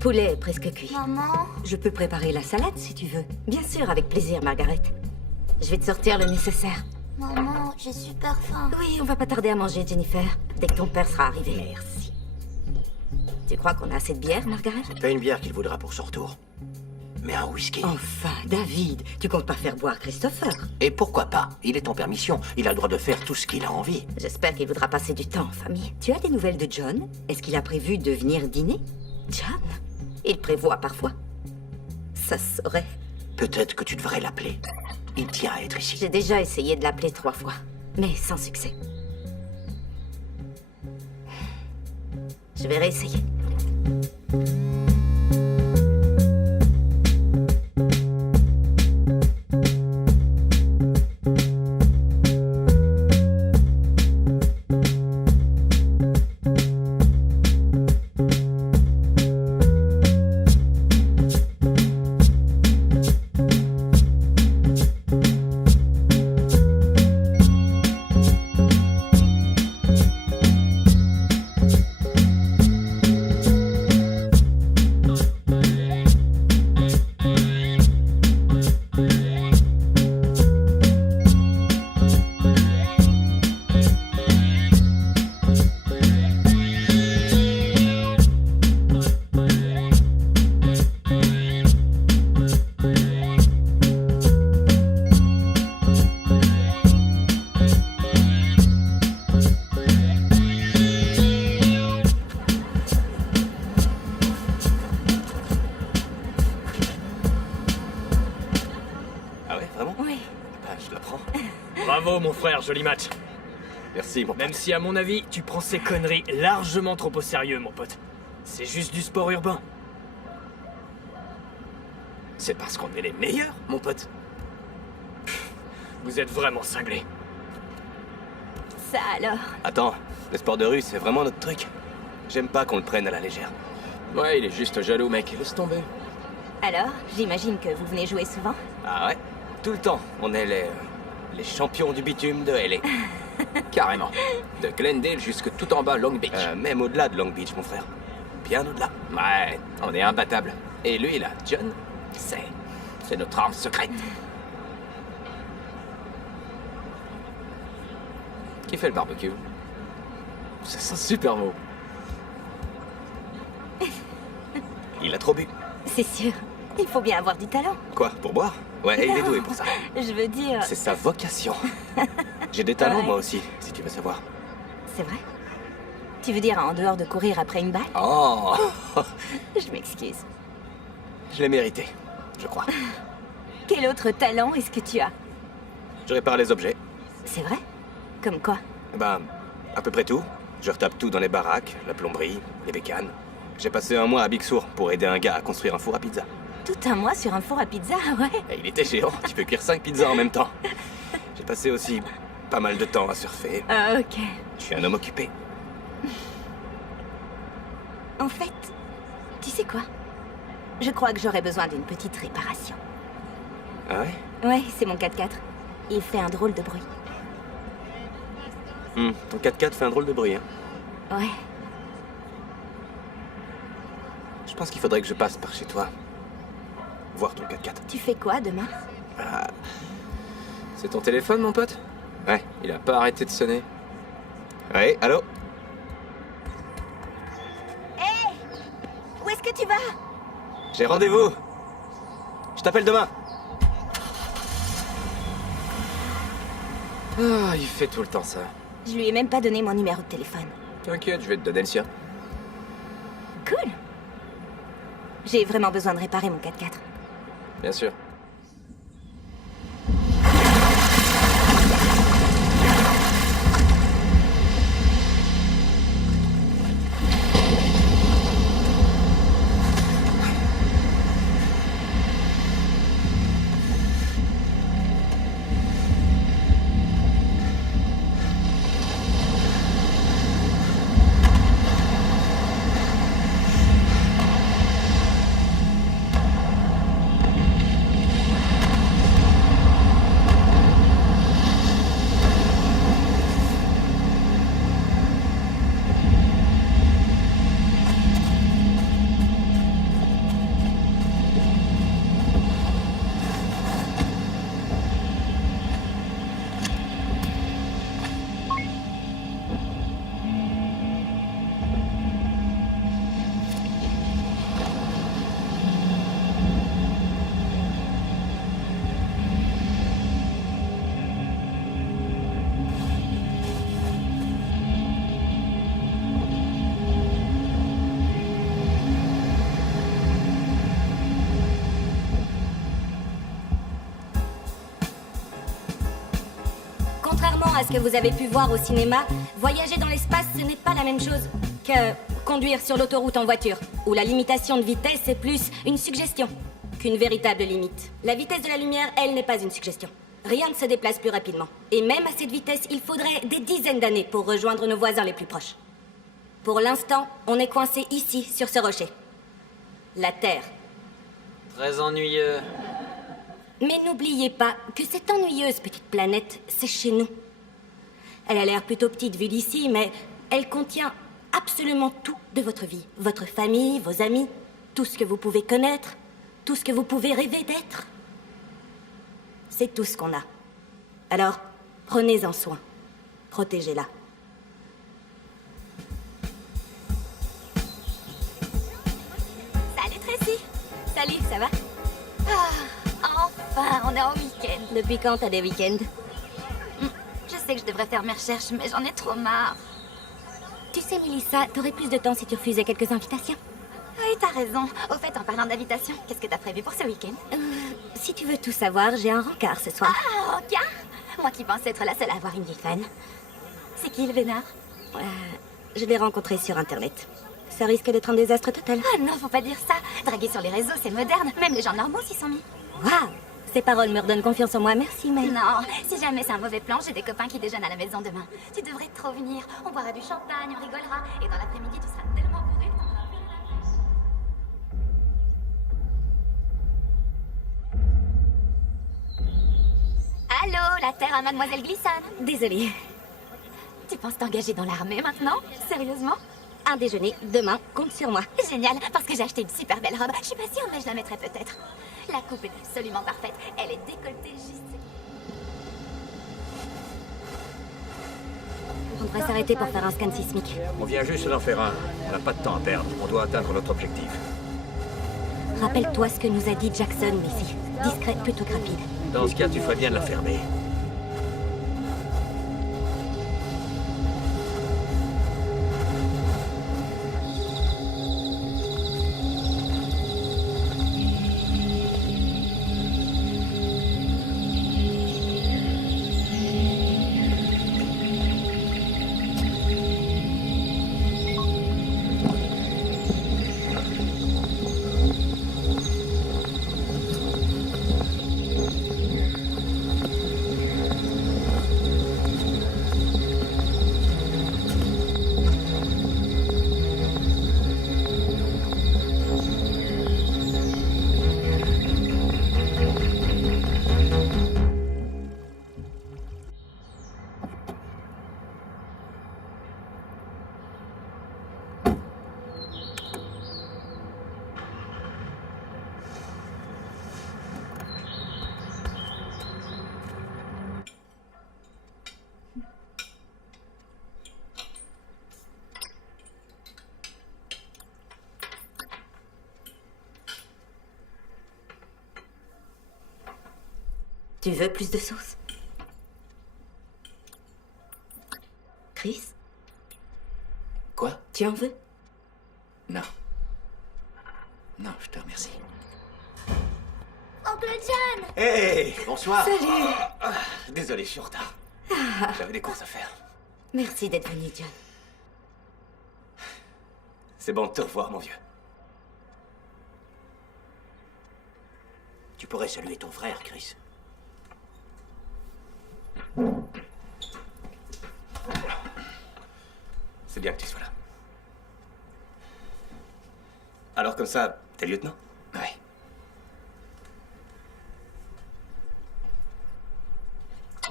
poulet est presque cuit. Maman? Je peux préparer la salade si tu veux. Bien sûr, avec plaisir, Margaret. Je vais te sortir le nécessaire. Maman, j'ai super faim. Oui, on va pas tarder à manger, Jennifer. Dès que ton père sera arrivé. Merci. Tu crois qu'on a assez de bière, Margaret? C'est pas une bière qu'il voudra pour son retour, mais un whisky. Enfin, David, tu comptes pas faire boire Christopher? Et pourquoi pas? Il est en permission. Il a le droit de faire tout ce qu'il a envie. J'espère qu'il voudra passer du temps en famille. Tu as des nouvelles de John? Est-ce qu'il a prévu de venir dîner? John? Il prévoit parfois. Ça serait... Peut-être que tu devrais l'appeler. Il tient à être ici. J'ai déjà essayé de l'appeler 3 fois, mais sans succès. Je vais réessayer. Ah ouais, vraiment? Oui. Bah, je la prends. Bravo mon frère, joli match. Merci, mon Même pote. si à mon avis, tu prends ces conneries largement trop au sérieux, mon pote. C'est juste du sport urbain. C'est parce qu'on est les meilleurs, mon pote. Vous êtes vraiment cinglés. Ça alors? Attends, le sport de rue, c'est vraiment notre truc. J'aime pas qu'on le prenne à la légère. Ouais, il est juste jaloux, mec. Laisse tomber. Alors, j'imagine que vous venez jouer souvent? Ah ouais? Tout le temps. On est les champions du bitume de LA. Carrément. De Glendale jusque tout en bas, Long Beach. Même au-delà de Long Beach, mon frère. Bien au-delà. Ouais, on est imbattable. Et lui, là, John, c'est notre arme secrète. Qui fait le barbecue? Ça sent super beau. Il a trop bu. C'est sûr. Il faut bien avoir du talent. Quoi, pour boire? Ouais, il est doué pour ça. Je veux dire... C'est sa vocation. J'ai des talents, Ouais. moi aussi, si tu veux savoir. C'est vrai? Tu veux dire en dehors de courir après une balle? Oh, Je m'excuse. je l'ai mérité, je crois. Quel autre talent est-ce que tu as? Je répare les objets. C'est vrai? Comme quoi? Ben, à peu près tout. Je retape tout dans les baraques, la plomberie, les bécanes. J'ai passé un mois à Big Sur pour aider un gars à construire un four à pizza. Tout un mois sur un four à pizza, ouais. Et il était géant, tu peux cuire 5 pizzas en même temps. J'ai passé aussi pas mal de temps à surfer. Ah, ok. Je suis un homme occupé. En fait, tu sais quoi? Je crois que j'aurais besoin d'une petite réparation. Ah ouais? Ouais, c'est mon 4x4. Il fait un drôle de bruit. Ton 4x4 fait un drôle de bruit, hein. Ouais. Je pense qu'il faudrait que je passe par chez toi. Voir ton 4x4. Tu fais quoi demain? C'est ton téléphone, mon pote? Ouais. Il a pas arrêté de sonner. Ouais, allô? Où est-ce que tu vas? J'ai rendez-vous. Je t'appelle demain. Ah, il fait tout le temps ça. Je lui ai même pas donné mon numéro de téléphone. T'inquiète, je vais te donner le sien. Cool. J'ai vraiment besoin de réparer mon 4x4. Bien sûr. à ce que vous avez pu voir au cinéma, voyager dans l'espace, ce n'est pas la même chose que conduire sur l'autoroute en voiture, où la limitation de vitesse est plus une suggestion qu'une véritable limite. La vitesse de la lumière, elle, n'est pas une suggestion. Rien ne se déplace plus rapidement. Et même à cette vitesse, il faudrait des dizaines d'années pour rejoindre nos voisins les plus proches. Pour l'instant, on est coincé ici, sur ce rocher. La Terre. Très ennuyeux. Mais n'oubliez pas que cette ennuyeuse petite planète, c'est chez nous. Elle a l'air plutôt petite vue d'ici, mais elle contient absolument tout de votre vie. Votre famille, vos amis, tout ce que vous pouvez connaître, tout ce que vous pouvez rêver d'être. C'est tout ce qu'on a. Alors, prenez-en soin. Protégez-la. Salut Tracy. Salut, ça va? Enfin, on est en week-end. Depuis quand t'as des week-ends? Je sais que je devrais faire mes recherches, mais j'en ai trop marre. Tu sais, Melissa, t'aurais plus de temps si tu refusais quelques invitations. Oui, t'as raison. Au fait, en parlant d'invitation, qu'est-ce que t'as prévu pour ce week-end? Si tu veux tout savoir, j'ai un rencard ce soir. Ah, ok. Moi qui pensais être la seule à avoir une vie fan. C'est qui le vénard? Je l'ai rencontré sur Internet. Ça risque d'être un désastre total. Ah non, faut pas dire ça. Draguer sur les réseaux, c'est moderne. Même les gens normaux s'y sont mis. Waouh! Ces paroles me redonnent confiance en moi, merci, mais... Non, si jamais c'est un mauvais plan, j'ai des copains qui déjeunent à la maison demain. Tu devrais trop venir. On boira du champagne, on rigolera. Et dans l'après-midi, tu seras tellement bourré que t'en auras plus rien à faire. Allô, la Terre à Mademoiselle Glisson. Désolée. Tu penses t'engager dans l'armée maintenant? Sérieusement? Un déjeuner, demain, compte sur moi. Génial, parce que j'ai acheté une super belle robe. Je suis pas sûre, mais je la mettrai peut-être. La coupe est absolument parfaite. Elle est décolletée juste... On devrait s'arrêter pour faire un scan sismique. On vient juste d'en faire un. On n'a pas de temps à perdre. On doit atteindre notre objectif. Rappelle-toi ce que nous a dit Jackson, Missy. Discret plutôt que rapide. Dans ce cas, tu ferais bien de la fermer. Tu veux plus de sauce? Chris? Quoi? Tu en veux? Non. Non, je te remercie. Oncle John! Hey! Bonsoir. Désolé, je suis en retard. J'avais des courses à faire. Merci d'être venu, John. C'est bon de te revoir, mon vieux. Tu pourrais saluer ton frère, Chris. C'est bien que tu sois là. Alors comme ça, t'es lieutenant? Ouais.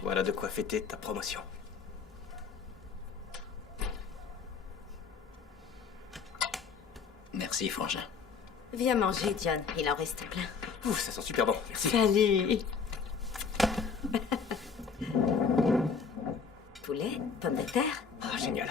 Voilà de quoi fêter ta promotion. Merci, frangin. Viens manger, John. Il en reste plein. Ouf, ça sent super bon. Merci. Salut. Poulet, pommes de terre. Ah, génial.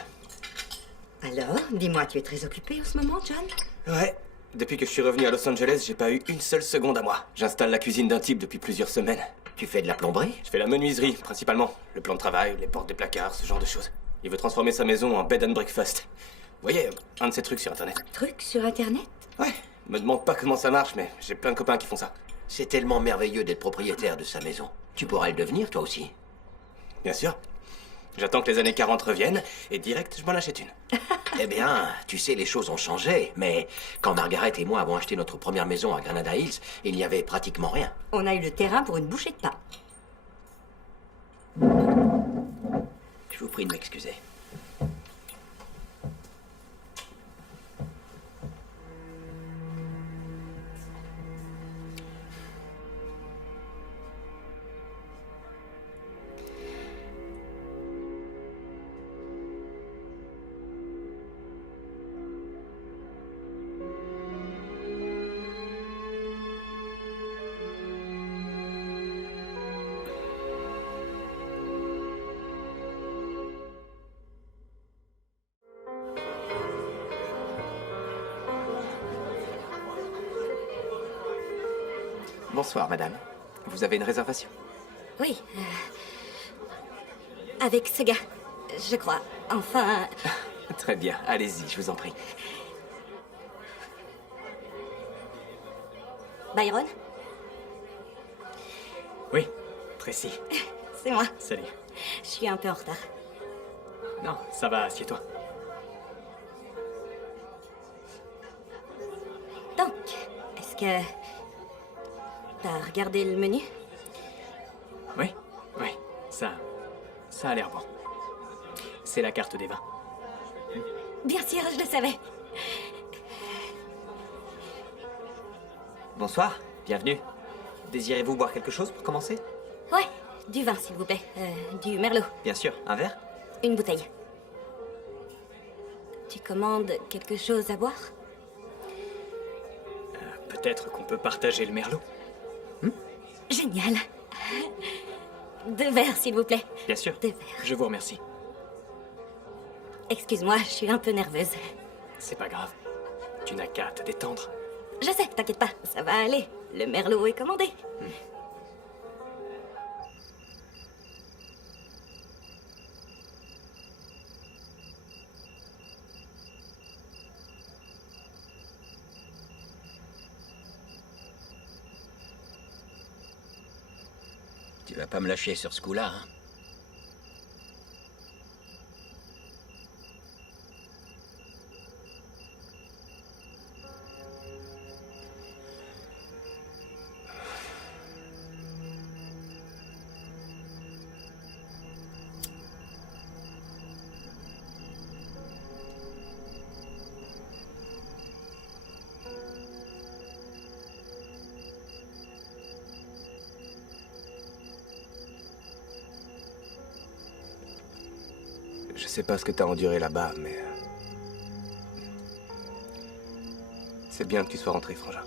Alors, dis-moi, tu es très occupé en ce moment, John? Ouais. Depuis que je suis revenu à Los Angeles, j'ai pas eu une seule seconde à moi. J'installe la cuisine d'un type depuis plusieurs semaines. Tu fais de la plomberie? Je fais la menuiserie, principalement. Le plan de travail, les portes des placards, ce genre de choses. Il veut transformer sa maison en bed and breakfast. Vous voyez, un de ces trucs sur Internet. Truc sur Internet? Ouais. Me demande pas comment ça marche, mais j'ai plein de copains qui font ça. C'est tellement merveilleux d'être propriétaire de sa maison. Tu pourrais le devenir, toi aussi. Bien sûr. J'attends que les années 40 reviennent, et direct, je m'en achète une. Eh bien, tu sais, les choses ont changé, mais quand Margaret et moi avons acheté notre première maison à Granada Hills, il n'y avait pratiquement rien. On a eu le terrain pour une bouchée de pain. Je vous prie de m'excuser. Bonsoir, madame. Vous avez une réservation? Oui. Avec ce gars, je crois. Enfin... Très bien, allez-y, je vous en prie. Byron? Oui, Tracy. C'est moi. Salut. Je suis un peu en retard. Non, ça va, assieds-toi. Donc, est-ce que... T'as regardé le menu? Oui, oui, ça a l'air bon. C'est la carte des vins. Bien sûr, je le savais. Bonsoir, bienvenue. Désirez-vous boire quelque chose pour commencer? Ouais, du vin, s'il vous plaît. Du merlot. Bien sûr, un verre? Une bouteille. Tu commandes quelque chose à boire? Peut-être qu'on peut partager le merlot. Génial. 2 verres, s'il vous plaît. Bien sûr. 2 verres. Je vous remercie. Excuse-moi, je suis un peu nerveuse. C'est pas grave. Tu n'as qu'à te détendre. Je sais, t'inquiète pas, ça va aller. Le merlot est commandé. Tu vas pas me lâcher sur ce coup-là, hein? Je sais pas ce que t'as enduré là-bas, mais... c'est bien que tu sois rentré, Frangin.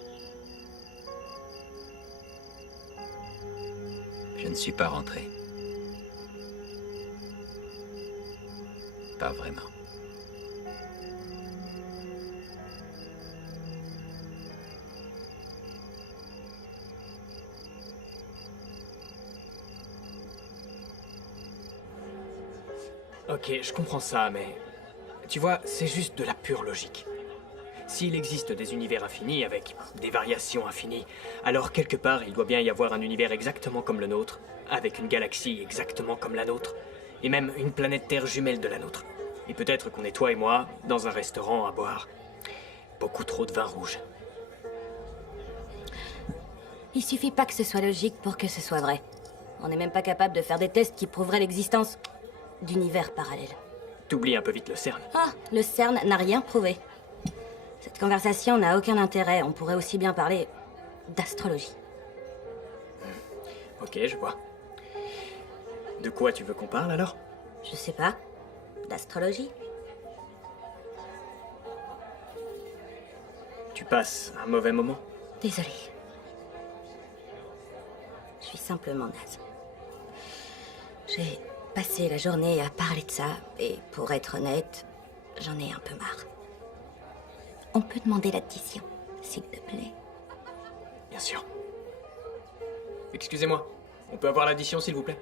Je ne suis pas rentré. Pas vraiment. Ok, je comprends ça, mais... Tu vois, c'est juste de la pure logique. S'il existe des univers infinis avec des variations infinies, alors quelque part, il doit bien y avoir un univers exactement comme le nôtre, avec une galaxie exactement comme la nôtre, et même une planète Terre jumelle de la nôtre. Et peut-être qu'on est toi et moi, dans un restaurant à boire beaucoup trop de vin rouge. Il suffit pas que ce soit logique pour que ce soit vrai. On n'est même pas capable de faire des tests qui prouveraient l'existence d'univers parallèles. T'oublies un peu vite le CERN. Ah, le CERN n'a rien prouvé. Cette conversation n'a aucun intérêt. On pourrait aussi bien parler d'astrologie. Ok, je vois. De quoi tu veux qu'on parle alors? Je sais pas. D'astrologie? Tu passes un mauvais moment? Désolée. Je suis simplement naze. J'ai passé la journée à parler de ça, et pour être honnête, j'en ai un peu marre. On peut demander l'addition, s'il te plaît? Bien sûr. Excusez-moi, on peut avoir l'addition s'il vous plaît?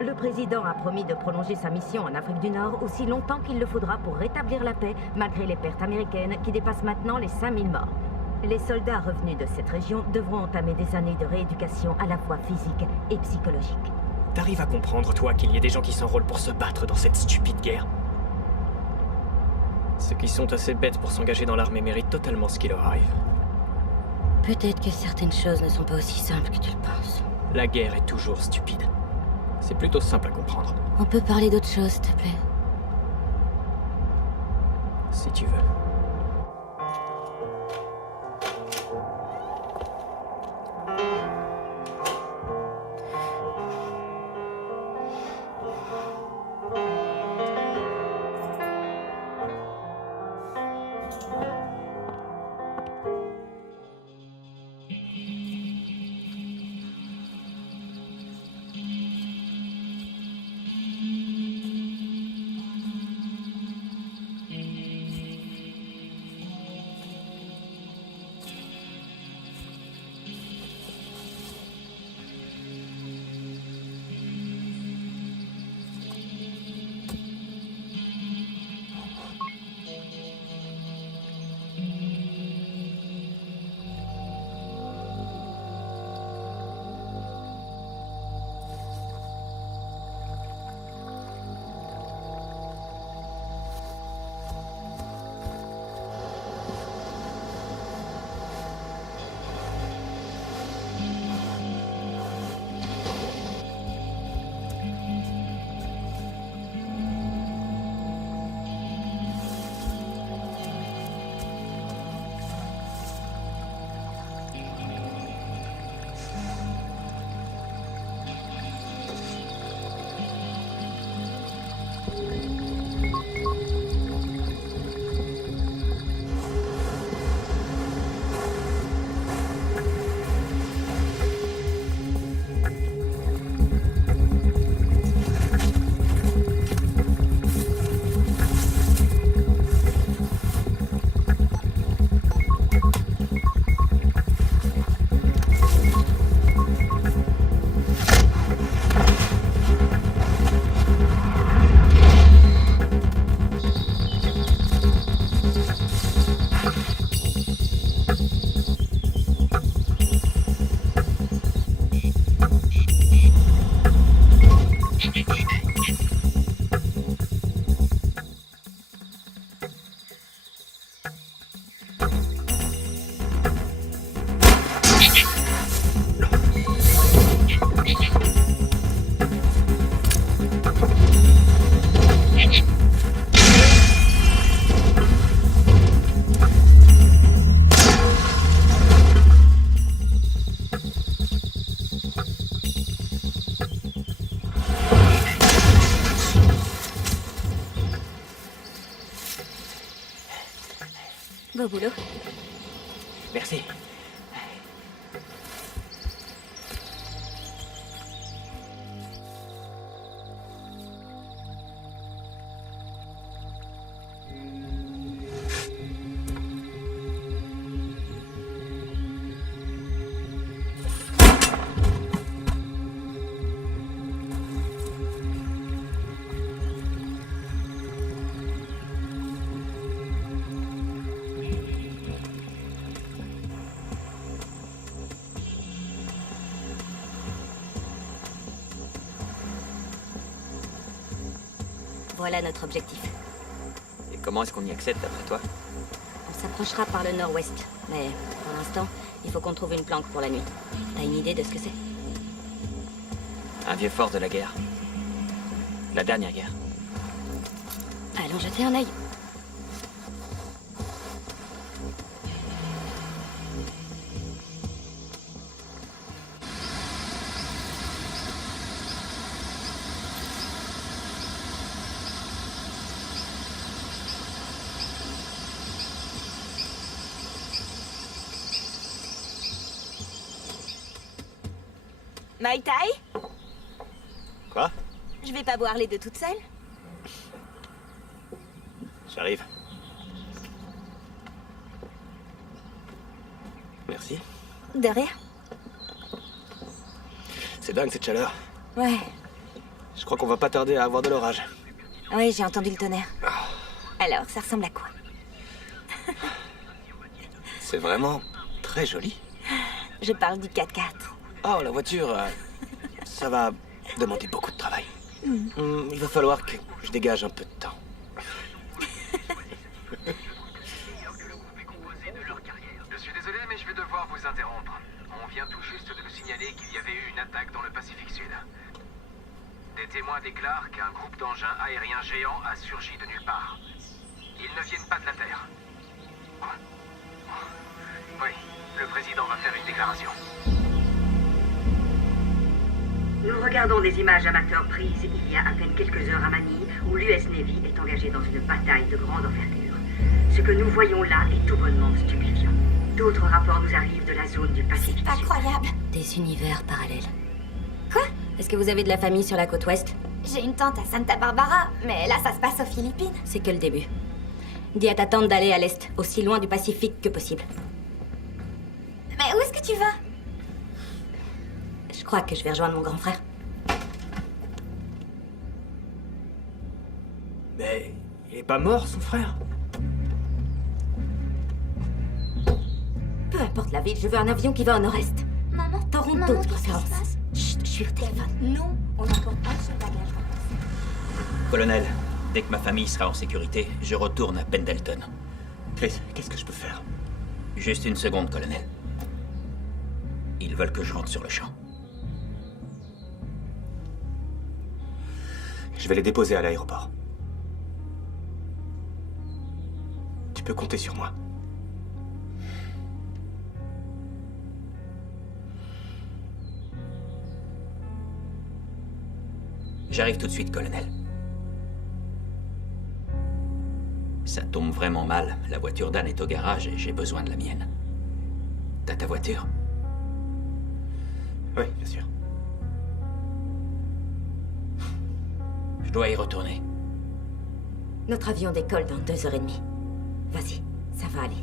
Le président a promis de prolonger sa mission en Afrique du Nord aussi longtemps qu'il le faudra pour rétablir la paix, malgré les pertes américaines qui dépassent maintenant les 5000 morts. Les soldats revenus de cette région devront entamer des années de rééducation à la fois physique et psychologique. T'arrives à comprendre, toi, qu'il y ait des gens qui s'enrôlent pour se battre dans cette stupide guerre? Ceux qui sont assez bêtes pour s'engager dans l'armée méritent totalement ce qui leur arrive. Peut-être que certaines choses ne sont pas aussi simples que tu le penses. La guerre est toujours stupide. C'est plutôt simple à comprendre, On peut parler d'autre chose, s'il te plaît. si tu veux. Beau boulot. Merci. Voilà notre objectif. Et comment est-ce qu'on y accède d'après toi? On s'approchera par le nord-ouest. Mais pour l'instant, il faut qu'on trouve une planque pour la nuit. T'as une idée de ce que c'est? Un vieux fort de la guerre. La dernière guerre. Allons jeter un œil. Mai Tai? Quoi? Je vais pas boire les deux toute seule. J'arrive. Merci. De rien. C'est dingue cette chaleur. Ouais. Je crois qu'on va pas tarder à avoir de l'orage. Oui, j'ai entendu le tonnerre. Alors, ça ressemble à quoi? C'est vraiment très joli. Je parle du 4x4. Oh, la voiture, ça va demander beaucoup de travail. Il va falloir que je dégage un peu de temps. Je suis désolé, mais je vais devoir vous interrompre. On vient tout juste de me signaler qu'il y avait eu une attaque dans le Pacifique Sud. Des témoins déclarent qu'un groupe d'engins aériens géants a surgi de nulle part. Ils ne viennent pas de la Terre. Oui, le président va faire une déclaration. Nous regardons des images amateurs prises il y a à peine quelques heures à Manille, où l'US Navy est engagée dans une bataille de grande envergure. Ce que nous voyons là est tout bonnement stupéfiant. D'autres rapports nous arrivent de la zone du Pacifique Sud. Incroyable. Des univers parallèles. Quoi? Est-ce que vous avez de la famille sur la côte ouest? J'ai une tante à Santa Barbara, mais là, ça se passe aux Philippines. C'est que le début. Dis à ta tante d'aller à l'est, aussi loin du Pacifique que possible. Mais où est-ce que tu vas? Je crois que je vais rejoindre mon grand frère. Mais il est pas mort, son frère? Peu importe la ville, je veux un avion qui va au nord-est. Maman, Toronto, maman, de qu'est-ce qui se préférence. passe? Chut, je suis au téléphone. Non, on a encore un seul bagage. Colonel, dès que ma famille sera en sécurité, je retourne à Pendleton. Chris, qu'est-ce que je peux faire? Juste une seconde, colonel. Ils veulent que je rentre sur le champ. Je vais les déposer à l'aéroport. Tu peux compter sur moi. J'arrive tout de suite, colonel. Ça tombe vraiment mal. La voiture d'Anne est au garage et j'ai besoin de la mienne. T'as ta voiture? Oui, bien sûr. Je dois y retourner. Notre avion décolle dans 2h30. Vas-y, ça va aller.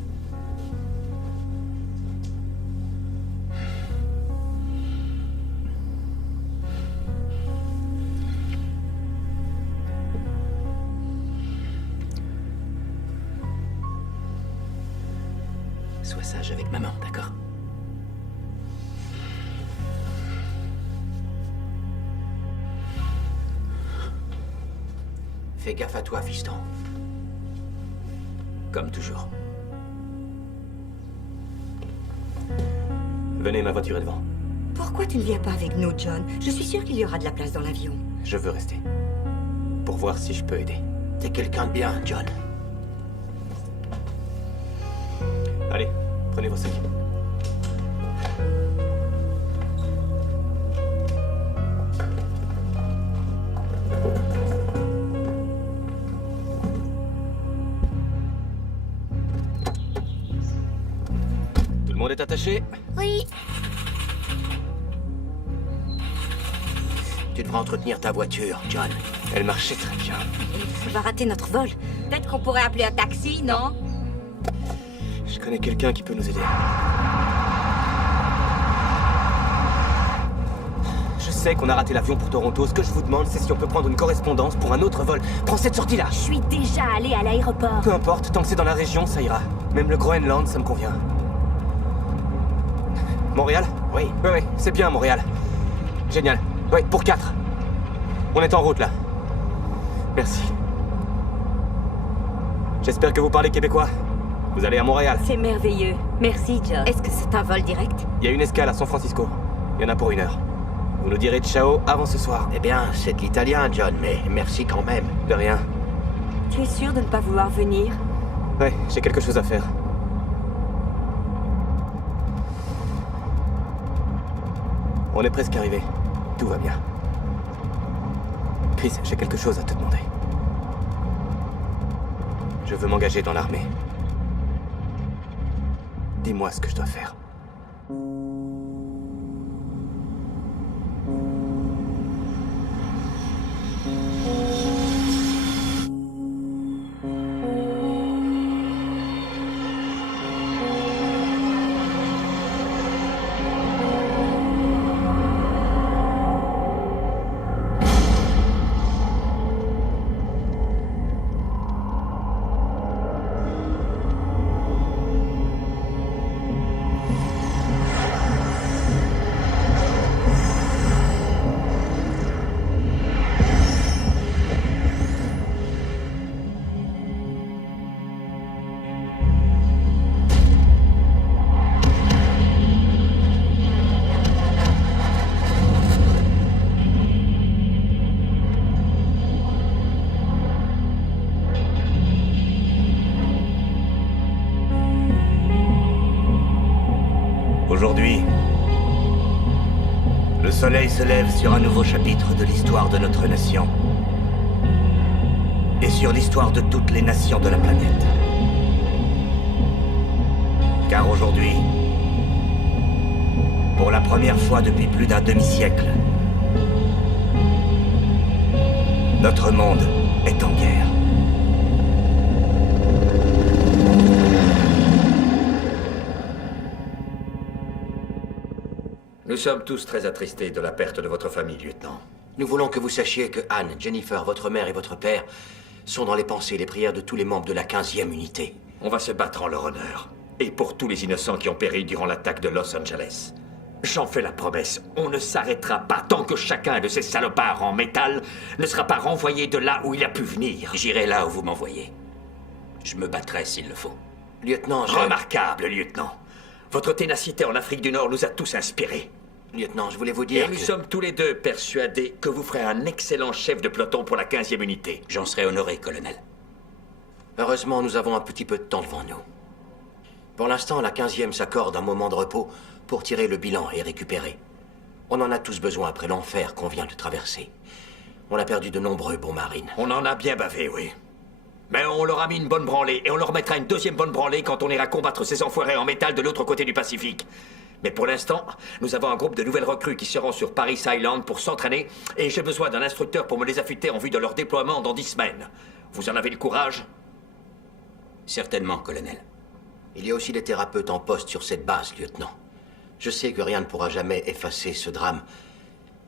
Sois sage avec maman, d'accord? Fais gaffe à toi, fiston. Comme toujours. Venez, ma voiture est devant. Pourquoi tu ne viens pas avec nous, John? Je suis sûre qu'il y aura de la place dans l'avion. Je veux rester. Pour voir si je peux aider. T'es quelqu'un de bien, John. Allez, prenez vos sacs. Tout le monde est attaché? Oui. Tu devrais entretenir ta voiture, John. Elle marchait très bien. On va rater notre vol. Peut-être qu'on pourrait appeler un taxi, non? Je connais quelqu'un qui peut nous aider. Je sais qu'on a raté l'avion pour Toronto. Ce que je vous demande, c'est si on peut prendre une correspondance pour un autre vol. Prends cette sortie-là. Je suis déjà allée à l'aéroport. Peu importe, tant que c'est dans la région, ça ira. Même le Groenland, ça me convient. Montréal? Oui. Oui, c'est bien, Montréal. Génial. Oui, pour 4. On est en route, là. Merci. J'espère que vous parlez québécois. Vous allez à Montréal. C'est merveilleux. Merci, John. Est-ce que c'est un vol direct? Il y a une escale à San Francisco. Il y en a pour 1 heure. Vous nous direz ciao avant ce soir. Eh bien, c'est de l'italien, John, mais merci quand même. De rien. Tu es sûr de ne pas vouloir venir? Ouais, j'ai quelque chose à faire. On est presque arrivé. Tout va bien. Chris, j'ai quelque chose à te demander. Je veux m'engager dans l'armée. Dis-moi ce que je dois faire. Aujourd'hui, le soleil se lève sur un nouveau chapitre de l'histoire de notre nation. Et sur l'histoire de toutes les nations de la planète. Car aujourd'hui, pour la première fois depuis plus d'un demi-siècle, notre monde est en guerre. Nous sommes tous très attristés de la perte de votre famille, lieutenant. Nous voulons que vous sachiez que Anne, Jennifer, votre mère et votre père sont dans les pensées et les prières de tous les membres de la 15e unité. On va se battre en leur honneur. Et pour tous les innocents qui ont péri durant l'attaque de Los Angeles. J'en fais la promesse, on ne s'arrêtera pas tant que chacun de ces salopards en métal ne sera pas renvoyé de là où il a pu venir. J'irai là où vous m'envoyez. Je me battrai s'il le faut. Lieutenant, Remarquable, lieutenant. Votre ténacité en Afrique du Nord nous a tous inspirés. Lieutenant, je voulais vous dire Et nous sommes tous les deux persuadés que vous ferez un excellent chef de peloton pour la 15e unité. J'en serai honoré, colonel. Heureusement, nous avons un petit peu de temps devant nous. Pour l'instant, la 15e s'accorde un moment de repos pour tirer le bilan et récupérer. On en a tous besoin après l'enfer qu'on vient de traverser. On a perdu de nombreux bons marines. On en a bien bavé, oui. Mais on leur a mis une bonne branlée, et on leur mettra une deuxième bonne branlée quand on ira combattre ces enfoirés en métal de l'autre côté du Pacifique. Mais pour l'instant, nous avons un groupe de nouvelles recrues qui seront sur Paris Island pour s'entraîner, et j'ai besoin d'un instructeur pour me les affûter en vue de leur déploiement dans 10 semaines. Vous en avez le courage? Certainement, colonel. Il y a aussi des thérapeutes en poste sur cette base, lieutenant. Je sais que rien ne pourra jamais effacer ce drame,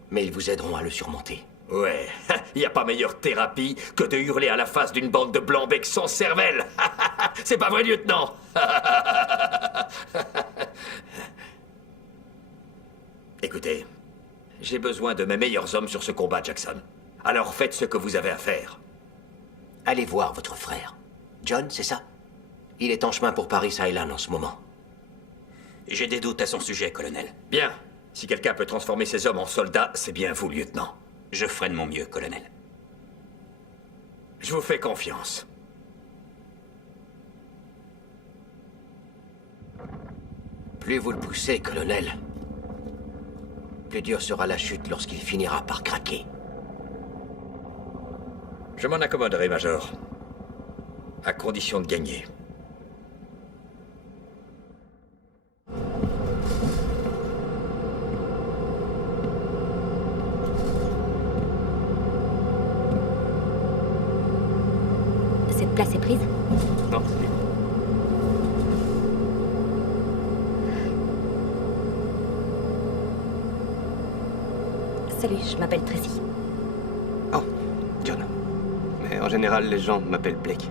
mais ils vous aideront à le surmonter. Ouais, il n'y a pas meilleure thérapie que de hurler à la face d'une bande de blancs-becs sans cervelle. C'est pas vrai, lieutenant? Écoutez, j'ai besoin de mes meilleurs hommes sur ce combat, Jackson. Alors faites ce que vous avez à faire. Allez voir votre frère. John, c'est ça? Il est en chemin pour Paris Island en ce moment. J'ai des doutes à son sujet, colonel. Bien. Si quelqu'un peut transformer ces hommes en soldats, c'est bien vous, lieutenant. Je ferai de mon mieux, colonel. Je vous fais confiance. Plus vous le poussez, colonel, plus dure sera la chute lorsqu'il finira par craquer. Je m'en accommoderai, Major. À condition de gagner. Cette place est prise? Non, c'est libre. Salut, je m'appelle Tracy. Oh, John. Mais en général, les gens m'appellent Blake.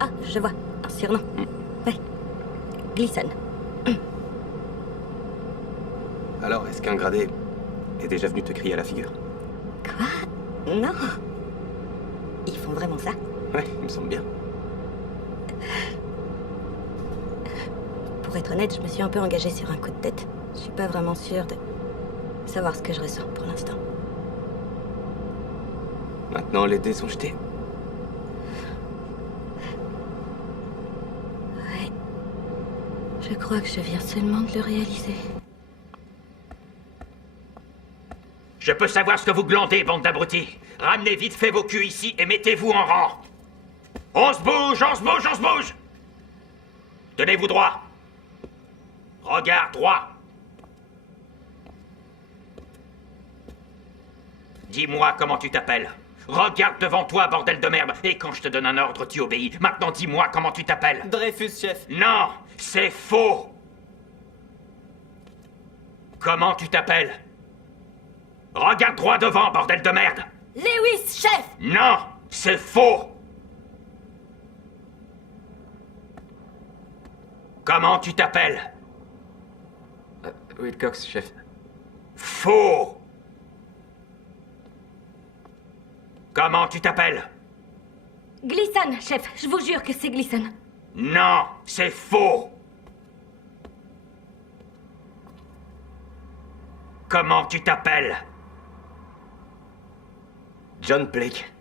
Ah, je vois. Un surnom. Ouais. Gleason. Alors, est-ce qu'un gradé est déjà venu te crier à la figure? Quoi? Non. Ils font vraiment ça? Ouais, il me semble bien. Pour être honnête, je me suis un peu engagée sur un coup de tête. Je suis pas vraiment sûre de savoir ce que je ressens pour l'instant. Maintenant, les dés sont jetés. Ouais. Je crois que je viens seulement de le réaliser. Je peux savoir ce que vous glandez, bande d'abrutis. Ramenez vite fait vos culs ici et mettez-vous en rang. On se bouge, on se bouge, on se bouge. Tenez-vous droit. Regard droit. Dis-moi comment tu t'appelles. Regarde devant toi, bordel de merde. Et quand je te donne un ordre, tu obéis. Maintenant, dis-moi comment tu t'appelles. Dreyfus, chef. Non, c'est faux. Comment tu t'appelles? Regarde droit devant, bordel de merde. Lewis, chef! Non, c'est faux. Comment tu t'appelles? Wilcox, chef. Faux. Comment tu t'appelles? Gleason, chef. Je vous jure que c'est Gleason. Non, c'est faux. Comment tu t'appelles? John Blake.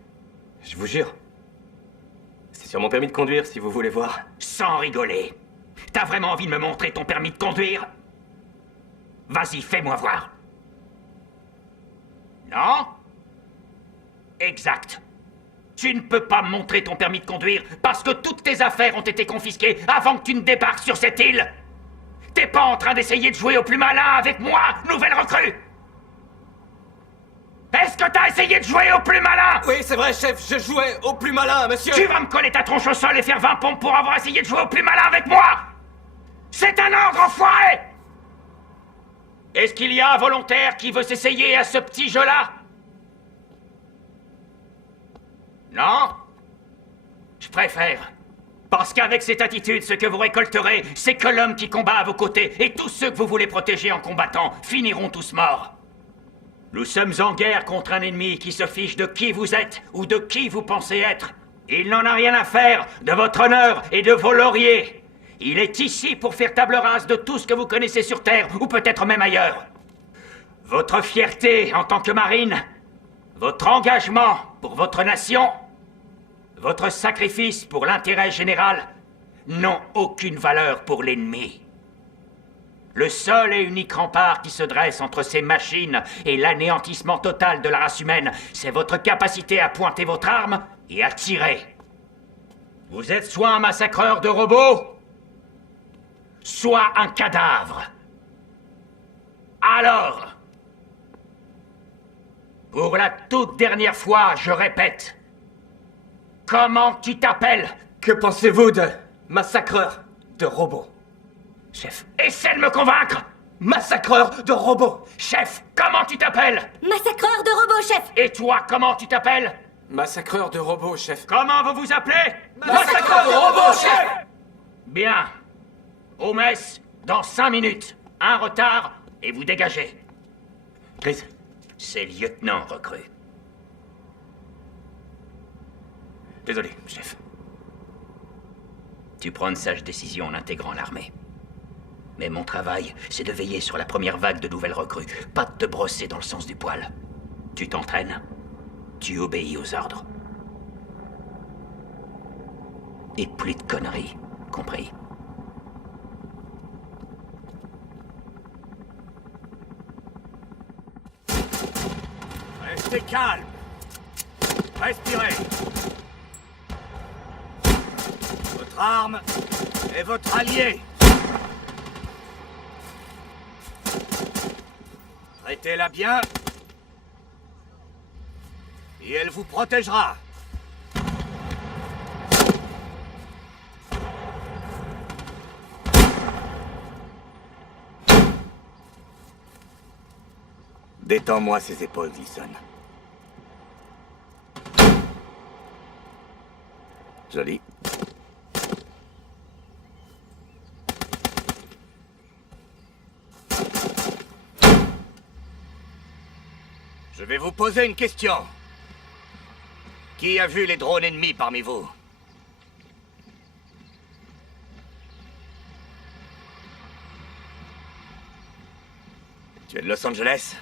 Je vous jure. C'est sur mon permis de conduire, si vous voulez voir. Sans rigoler. T'as vraiment envie de me montrer ton permis de conduire? Vas-y, fais-moi voir. Non? Exact. Tu ne peux pas montrer ton permis de conduire parce que toutes tes affaires ont été confisquées avant que tu ne débarques sur cette île. T'es pas en train d'essayer de jouer au plus malin avec moi, nouvelle recrue? Est-ce que t'as essayé de jouer au plus malin? Oui, c'est vrai, chef, je jouais au plus malin, monsieur. Tu vas me coller ta tronche au sol et faire 20 pompes pour avoir essayé de jouer au plus malin avec moi? C'est un ordre, enfoiré! Est-ce qu'il y a un volontaire qui veut s'essayer à ce petit jeu-là? Non? Je préfère. Parce qu'avec cette attitude, ce que vous récolterez, c'est que l'homme qui combat à vos côtés et tous ceux que vous voulez protéger en combattant finiront tous morts. Nous sommes en guerre contre un ennemi qui se fiche de qui vous êtes ou de qui vous pensez être. Il n'en a rien à faire de votre honneur et de vos lauriers. Il est ici pour faire table rase de tout ce que vous connaissez sur Terre, ou peut-être même ailleurs. Votre fierté en tant que marine, votre engagement pour votre nation, votre sacrifice pour l'intérêt général n'ont aucune valeur pour l'ennemi. Le seul et unique rempart qui se dresse entre ces machines et l'anéantissement total de la race humaine, c'est votre capacité à pointer votre arme et à tirer. Vous êtes soit un massacreur de robots, soit un cadavre. Alors, pour la toute dernière fois, je répète, comment tu t'appelles? Que pensez-vous de massacreur de robots? Chef, essaie de me convaincre! Massacreur de robots! Chef, comment tu t'appelles? Massacreur de robots, chef! Et toi, comment tu t'appelles? Massacreur de robots, chef. Comment vous vous appelez? Massacreur de robots, chef! Bien. Au mess, dans 5 minutes. Un retard, et vous dégagez. Chris, C'est lieutenant recrue. désolé, chef. Tu prends une sage décision en intégrant l'armée. Mais mon travail, c'est de veiller sur la première vague de nouvelles recrues, pas de te brosser dans le sens du poil. Tu t'entraînes, tu obéis aux ordres. Et plus de conneries, compris? Restez calme. Respirez. Votre arme est votre allié. Traitez-la bien. Et elle vous protégera. Détends-moi ses épaules, Wilson. Joli. Je vais vous poser une question. Qui a vu les drones ennemis parmi vous? Tu es de Los Angeles?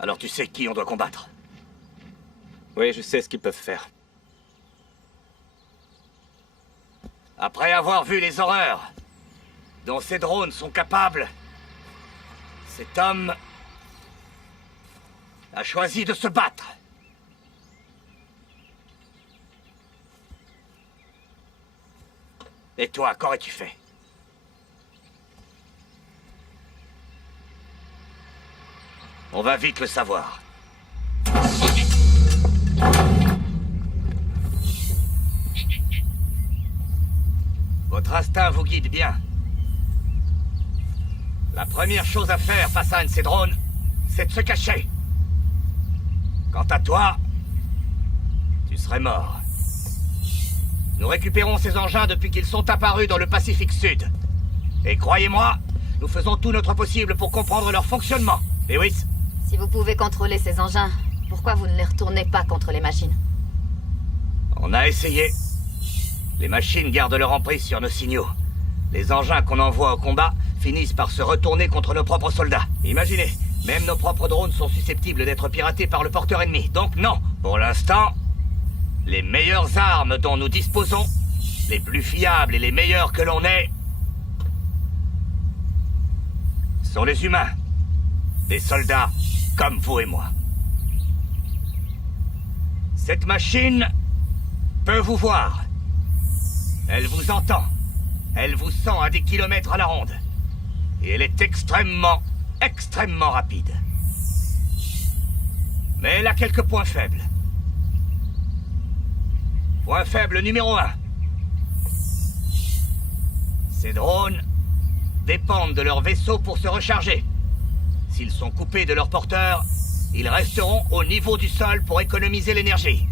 Alors tu sais qui on doit combattre? Oui, je sais ce qu'ils peuvent faire. Après avoir vu les horreurs dont ces drones sont capables, cet homme a choisi de se battre. Et toi, qu'aurais-tu fait? On va vite le savoir. Votre instinct vous guide bien. La première chose à faire face à un de ces drones, c'est de se cacher. Quant à toi, tu serais mort. Nous récupérons ces engins depuis qu'ils sont apparus dans le Pacifique Sud. Et croyez-moi, nous faisons tout notre possible pour comprendre leur fonctionnement. Lewis? Si vous pouvez contrôler ces engins, pourquoi vous ne les retournez pas contre les machines? On a essayé. Les machines gardent leur emprise sur nos signaux. Les engins qu'on envoie au combat finissent par se retourner contre nos propres soldats. Imaginez, même nos propres drones sont susceptibles d'être piratés par le porteur ennemi. Donc non, pour l'instant, les meilleures armes dont nous disposons, les plus fiables et les meilleures que l'on ait, sont les humains. Des soldats comme vous et moi. Cette machine peut vous voir. Elle vous entend. Elle vous sent à des kilomètres à la ronde. Et elle est extrêmement rapide. Mais elle a quelques points faibles. Point faible numéro 1. Ces drones dépendent de leur vaisseau pour se recharger. S'ils sont coupés de leur porteur, ils resteront au niveau du sol pour économiser l'énergie.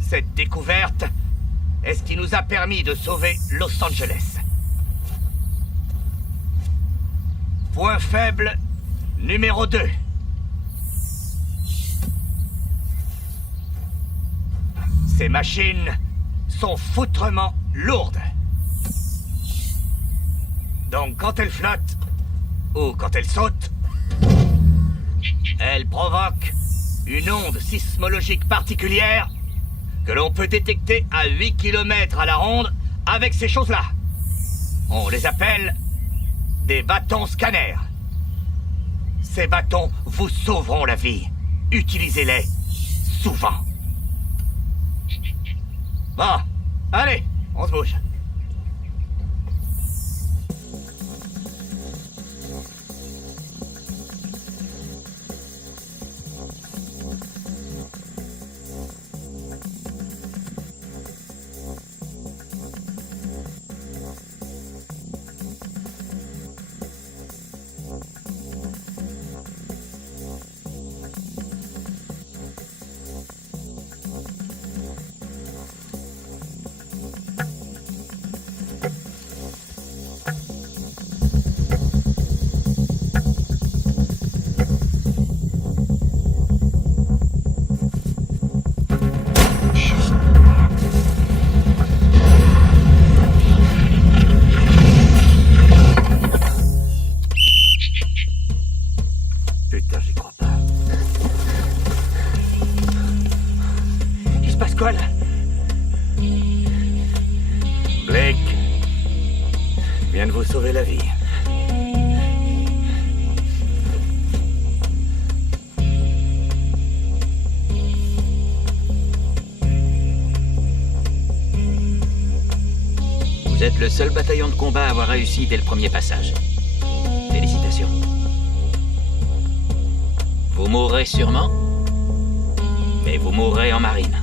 Cette découverte est ce qui nous a permis de sauver Los Angeles. Point faible numéro 2. Ces machines sont foutrement lourdes. Donc quand elles flottent, ou quand elles sautent, elles provoquent une onde sismologique particulière que l'on peut détecter à 8 km à la ronde avec ces choses-là. On les appelle des bâtons scanners. Ces bâtons vous sauveront la vie. Utilisez-les souvent. Bon, allez, on se bouge. Putain, j'y crois pas. Il se passe quoi, là? Blake vient de vous sauver la vie. Vous êtes le seul bataillon de combat à avoir réussi dès le premier passage. Félicitations. Vous mourrez sûrement, mais vous mourrez en marine.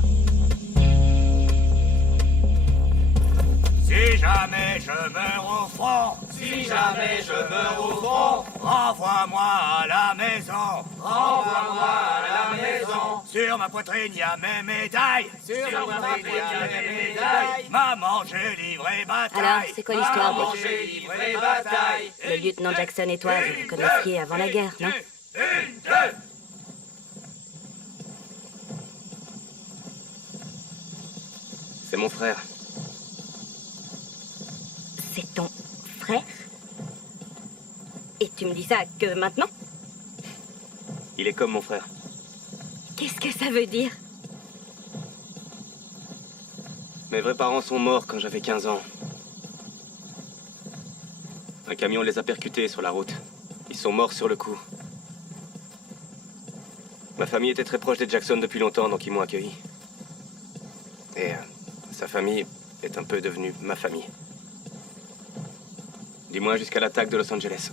Si jamais je meurs au front, si jamais je meurs au front, renvoie-moi à la maison, renvoie-moi à la maison. Sur ma poitrine, y a mes médailles, sur ma poitrine, y a mes médailles. Maman, j'ai livré bataille. Alors, c'est quoi l'histoire, Maman, Blake? j'ai livré bataille. Le lieutenant Jackson et toi, vous vous connaissiez avant la guerre, non? Une, deux. C'est mon frère. C'est ton frère? Et tu me dis ça que maintenant? Il est comme mon frère. Qu'est-ce que ça veut dire? Mes vrais parents sont morts quand j'avais 15 ans. Un camion les a percutés sur la route. Ils sont morts sur le coup. Ma famille était très proche des Jackson depuis longtemps, donc ils m'ont accueilli. Et sa famille est un peu devenue ma famille. Dis-moi jusqu'à l'attaque de Los Angeles.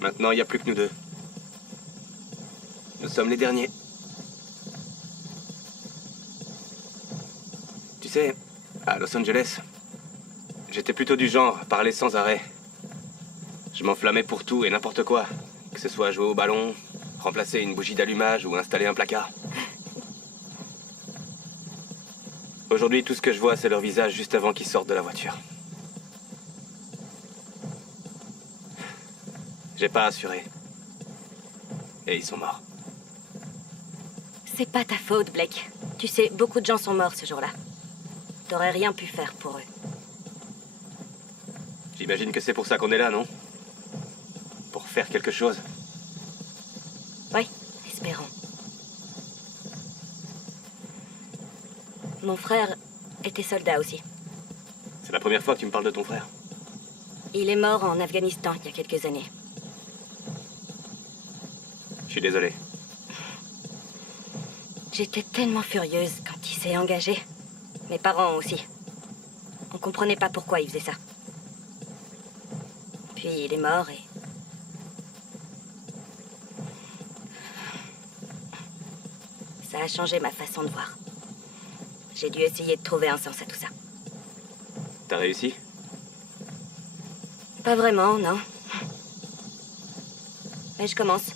Maintenant, il n'y a plus que nous deux. Nous sommes les derniers. Tu sais, à Los Angeles, j'étais plutôt du genre à parler sans arrêt. Je m'enflammais pour tout et n'importe quoi. Que ce soit jouer au ballon, remplacer une bougie d'allumage ou installer un placard. Aujourd'hui, tout ce que je vois, c'est leur visage juste avant qu'ils sortent de la voiture. J'ai pas assuré. Et ils sont morts. C'est pas ta faute, Blake. Tu sais, beaucoup de gens sont morts ce jour-là. T'aurais rien pu faire pour eux. J'imagine que c'est pour ça qu'on est là, non? Pour faire quelque chose. Oui, espérons. Mon frère était soldat aussi. C'est la première fois que tu me parles de ton frère. Il est mort en Afghanistan il y a quelques années. Je suis désolé. J'étais tellement furieuse quand il s'est engagé. Mes parents aussi. On comprenait pas pourquoi il faisait ça. Puis il est mort et... ça a changé ma façon de voir. J'ai dû essayer de trouver un sens à tout ça. T'as réussi? Pas vraiment, non. Mais je commence.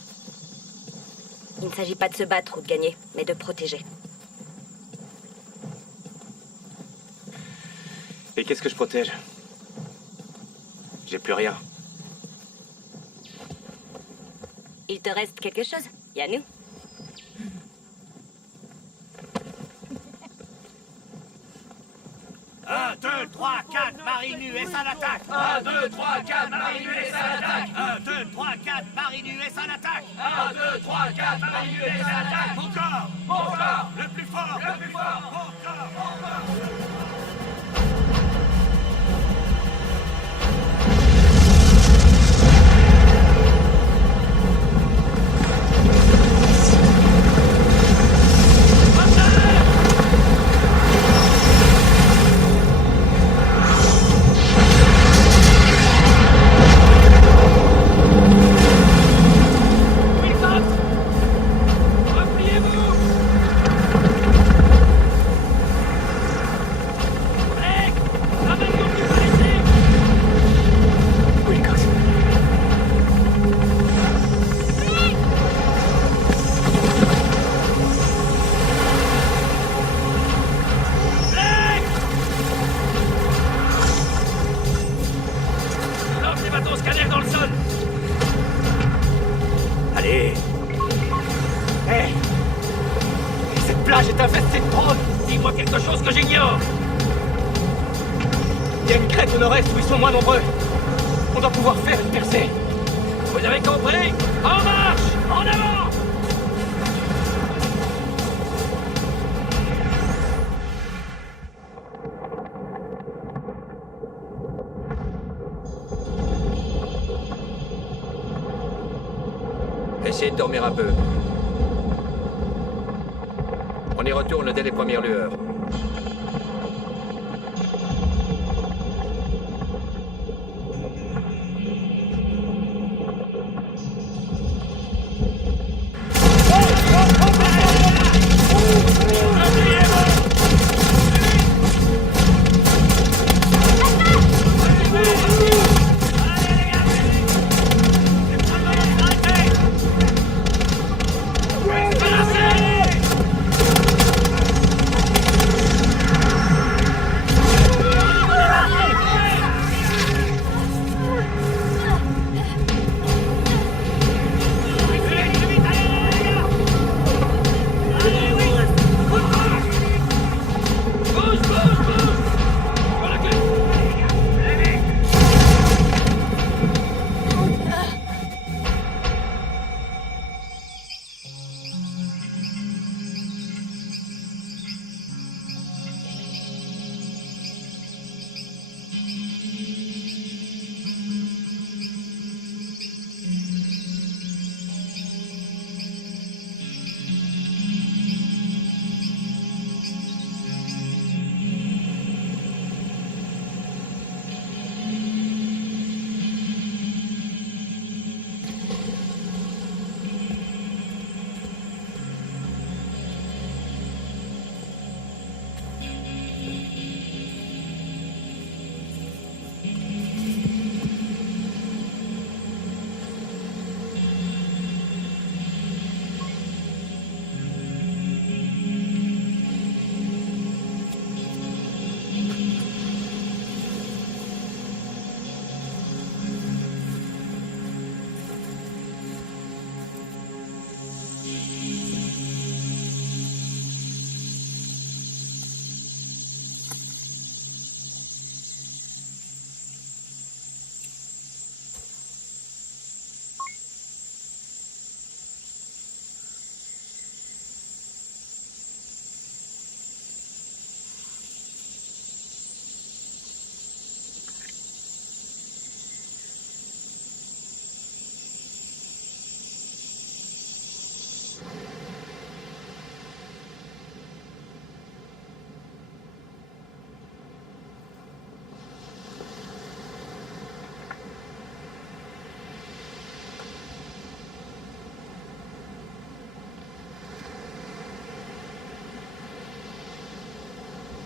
Il ne s'agit pas de se battre ou de gagner, mais de protéger. Et qu'est-ce que je protège? J'ai plus rien. Il te reste quelque chose? Y a nous. 1, 2, 3, 4, Marine US à l'attaque. 1, 2, 3, 4, Marine US à l'attaque. 1, 2, 3, 4, Marine US à l'attaque. 1, 2, 3, 4, Marine US à l'attaque. Encore, encore, le plus fort, le plus fort, encore, encore. Allez. Hé. Cette plage est infestée de drones. Dis-moi quelque chose que j'ignore. Il y a une crête au nord-est où ils sont moins nombreux. On doit pouvoir faire une percée. Vous avez compris? En marche! En avant! Essayez de dormir un peu. On y retourne dès les premières lueurs.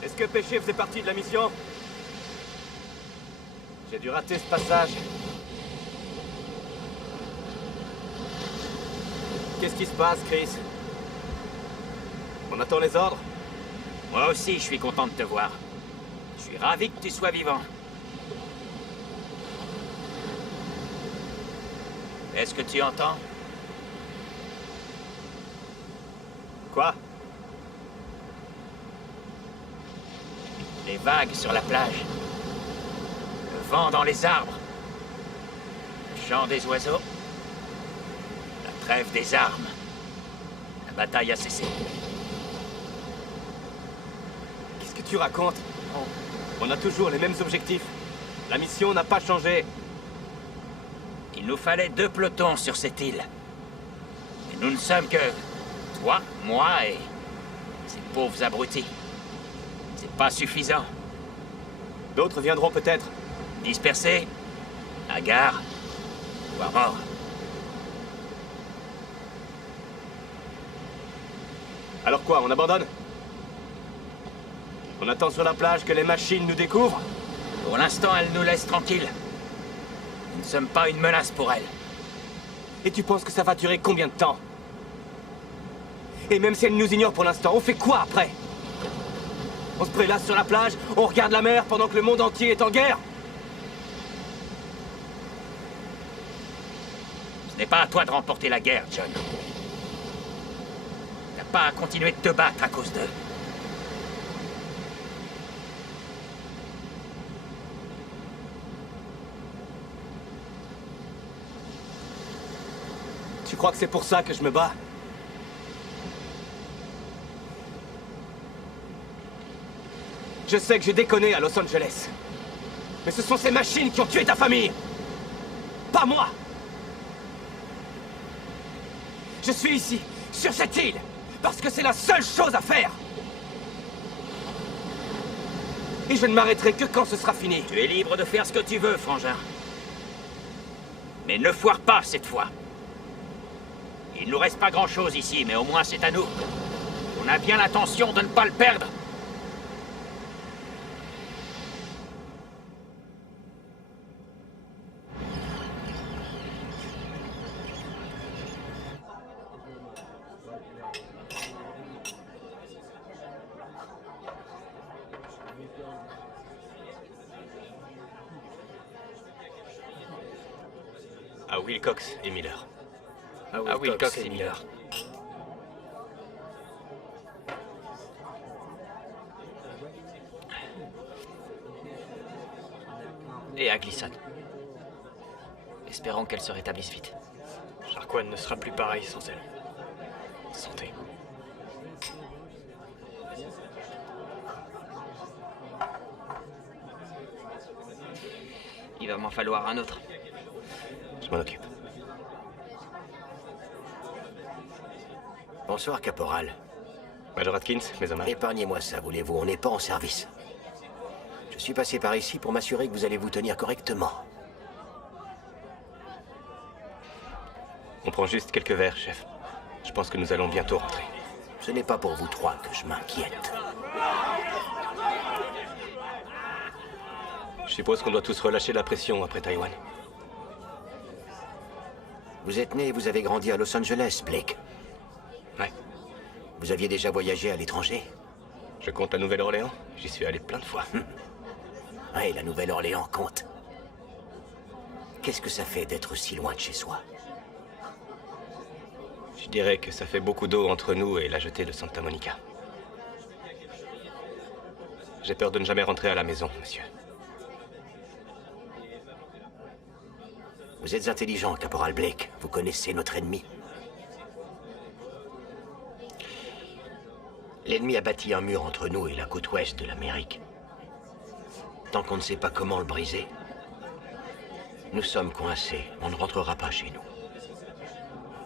Est-ce que pêcher faisait partie de la mission? J'ai dû rater ce passage. Qu'est-ce qui se passe, Chris? On attend les ordres? Moi aussi, je suis content de te voir. Je suis ravi que tu sois vivant. Est-ce que tu entends? Quoi? Les vagues sur la plage. Le vent dans les arbres. Le chant des oiseaux. La trêve des armes. La bataille a cessé. Qu'est-ce que tu racontes? On a toujours les mêmes objectifs. La mission n'a pas changé. Il nous fallait 2 pelotons sur cette île. Et nous ne sommes que... toi, moi et... ces pauvres abrutis. C'est pas suffisant. D'autres viendront peut-être. Dispersés, à gare, voire morts. Alors quoi, on abandonne? On attend sur la plage que les machines nous découvrent? Pour l'instant, elles nous laissent tranquilles. Nous ne sommes pas une menace pour elles. Et tu penses que ça va durer combien de temps? Et même si elles nous ignorent pour l'instant, on fait quoi après? On se prélasse sur la plage, on regarde la mer pendant que le monde entier est en guerre? Ce n'est pas à toi de remporter la guerre, John. T'as pas à continuer de te battre à cause d'eux. Tu crois que c'est pour ça que je me bats? Je sais que j'ai déconné à Los Angeles. Mais ce sont ces machines qui ont tué ta famille! Pas moi! Je suis ici, sur cette île, parce que c'est la seule chose à faire! Et je ne m'arrêterai que quand ce sera fini. Tu es libre de faire ce que tu veux, frangin. Mais ne foire pas cette fois. Il nous reste pas grand-chose ici, mais au moins c'est à nous. On a bien l'intention de ne pas le perdre. À Wilcox et Miller. À Wilcox et Miller. Et à Gleason. Espérons qu'elle se rétablisse vite. Sharquan ne sera plus pareil sans elle. Santé. Il va m'en falloir un autre. Je m'en occupe. Bonsoir, caporal. Major Atkins, mes hommages. Épargnez-moi ça, voulez-vous, on n'est pas en service. Je suis passé par ici pour m'assurer que vous allez vous tenir correctement. On prend juste quelques verres, chef. Je pense que nous allons bientôt rentrer. Ce n'est pas pour vous trois que je m'inquiète. Je suppose qu'on doit tous relâcher la pression après Taïwan. Vous êtes né et vous avez grandi à Los Angeles, Blake. Ouais. Vous aviez déjà voyagé à l'étranger? Je compte la Nouvelle-Orléans. J'y suis allé plein de fois. Oui, la Nouvelle-Orléans compte. Qu'est-ce que ça fait d'être si loin de chez soi? Je dirais que ça fait beaucoup d'eau entre nous et la jetée de Santa Monica. J'ai peur de ne jamais rentrer à la maison, monsieur. Vous êtes intelligent, caporal Blake. Vous connaissez notre ennemi. L'ennemi a bâti un mur entre nous et la côte ouest de l'Amérique. Tant qu'on ne sait pas comment le briser, nous sommes coincés. On ne rentrera pas chez nous.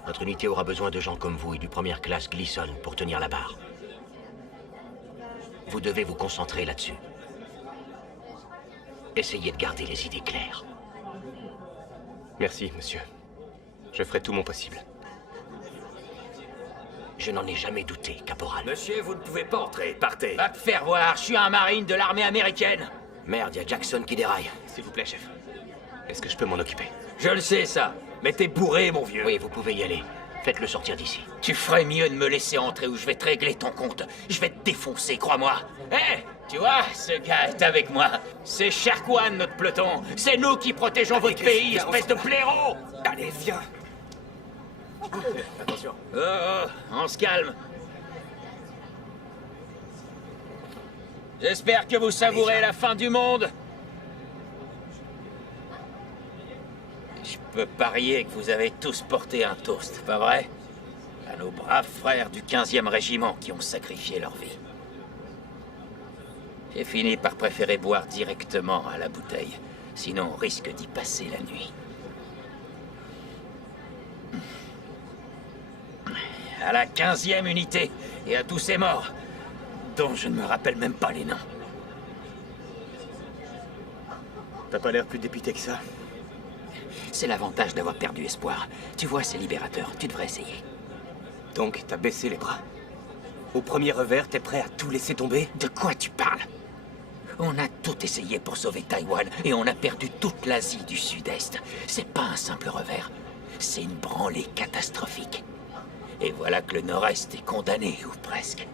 Notre unité aura besoin de gens comme vous et du première classe Gleason pour tenir la barre. Vous devez vous concentrer là-dessus. Essayez de garder les idées claires. Merci, monsieur. Je ferai tout mon possible. Je n'en ai jamais douté, caporal. Monsieur, vous ne pouvez pas entrer. Partez. Va te faire voir, je suis un marine de l'armée américaine. Merde, y a Jackson qui déraille. S'il vous plaît, chef. Est-ce que je peux m'en occuper? Je le sais, ça. Mais t'es bourré, mon vieux. Oui, vous pouvez y aller. Faites-le sortir d'ici. Tu ferais mieux de me laisser entrer ou je vais te régler ton compte. Je vais te défoncer, crois-moi. Hé, tu vois, ce gars est avec moi. C'est Sharkwan, notre peloton. C'est nous qui protégeons votre pays, espèce de blaireau. Allez, viens. Attention. Oh, on se calme. J'espère que vous savourez la fin du monde. Je peux parier que vous avez tous porté un toast, pas vrai? À nos braves frères du 15e régiment qui ont sacrifié leur vie. J'ai fini par préférer boire directement à la bouteille. Sinon, on risque d'y passer la nuit. À la 15e unité et à tous ces morts, dont je ne me rappelle même pas les noms. T'as pas l'air plus dépité que ça. C'est l'avantage d'avoir perdu espoir. Tu vois, c'est libérateur. Tu devrais essayer. Donc, t'as baissé les bras. Au premier revers, t'es prêt à tout laisser tomber? De quoi tu parles? On a tout essayé pour sauver Taïwan et on a perdu toute l'Asie du Sud-Est. C'est pas un simple revers. C'est une branlée catastrophique. Et voilà que le Nord-Est est condamné, ou presque.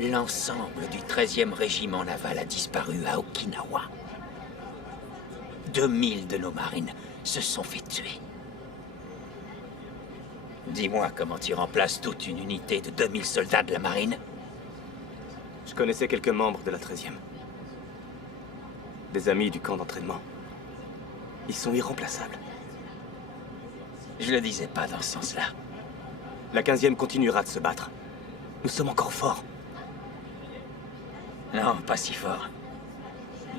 L'ensemble du 13e régiment naval a disparu à Okinawa. 2000 de nos marines se sont fait tuer. Dis-moi comment tu remplaces toute une unité de 2000 soldats de la marine? Je connaissais quelques membres de la 13e. Des amis du camp d'entraînement. Ils sont irremplaçables. Je le disais pas dans ce sens-là. La 15e continuera de se battre. Nous sommes encore forts. Non, pas si fort.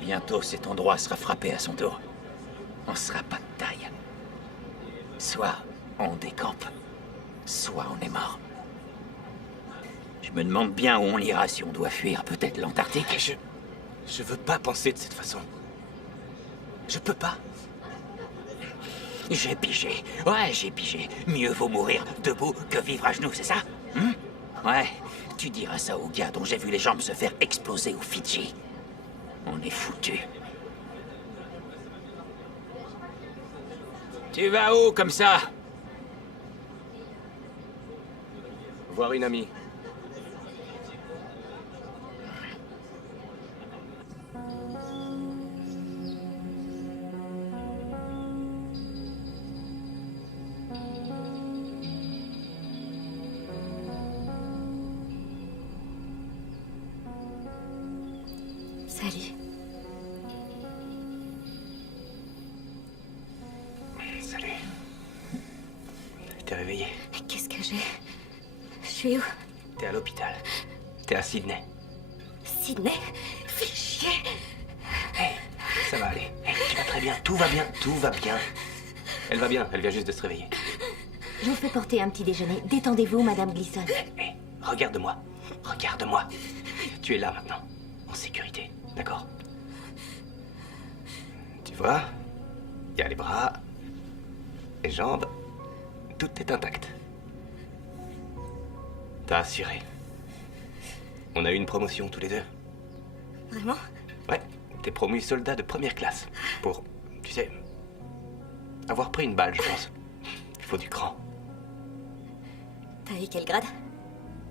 Bientôt, cet endroit sera frappé à son tour. On sera pas de taille. Soit on décampe, soit on est mort. Je me demande bien où on ira si on doit fuir. Peut-être l'Antarctique. Je veux pas penser de cette façon. Je peux pas. J'ai pigé. Ouais, j'ai pigé. Mieux vaut mourir debout que vivre à genoux, c'est ça? Ouais, tu diras ça aux gars dont j'ai vu les jambes se faire exploser aux Fidji. On est foutus. Tu vas où comme ça? Voir une amie. Salut. Salut. T'es réveillé? Qu'est-ce que j'ai? Je suis où? T'es à l'hôpital. T'es à Sydney. Sydney? Fais chier. Hey, ça va aller. Hey, tu vas très bien. Tout va bien. Tout va bien. Elle va bien. Elle vient juste de se réveiller. Je vous fais porter un petit déjeuner. Détendez-vous, Madame Gleason. Hey, regarde-moi. Regarde-moi. Tu es là maintenant. En sécurité. D'accord? Tu vois? Il y a les bras, les jambes. Tout est intact. T'as assuré. On a eu une promotion tous les deux. Vraiment? Ouais, t'es promu soldat de première classe. Pour, tu sais, avoir pris une balle, je pense. Il faut du cran. T'as eu quel grade?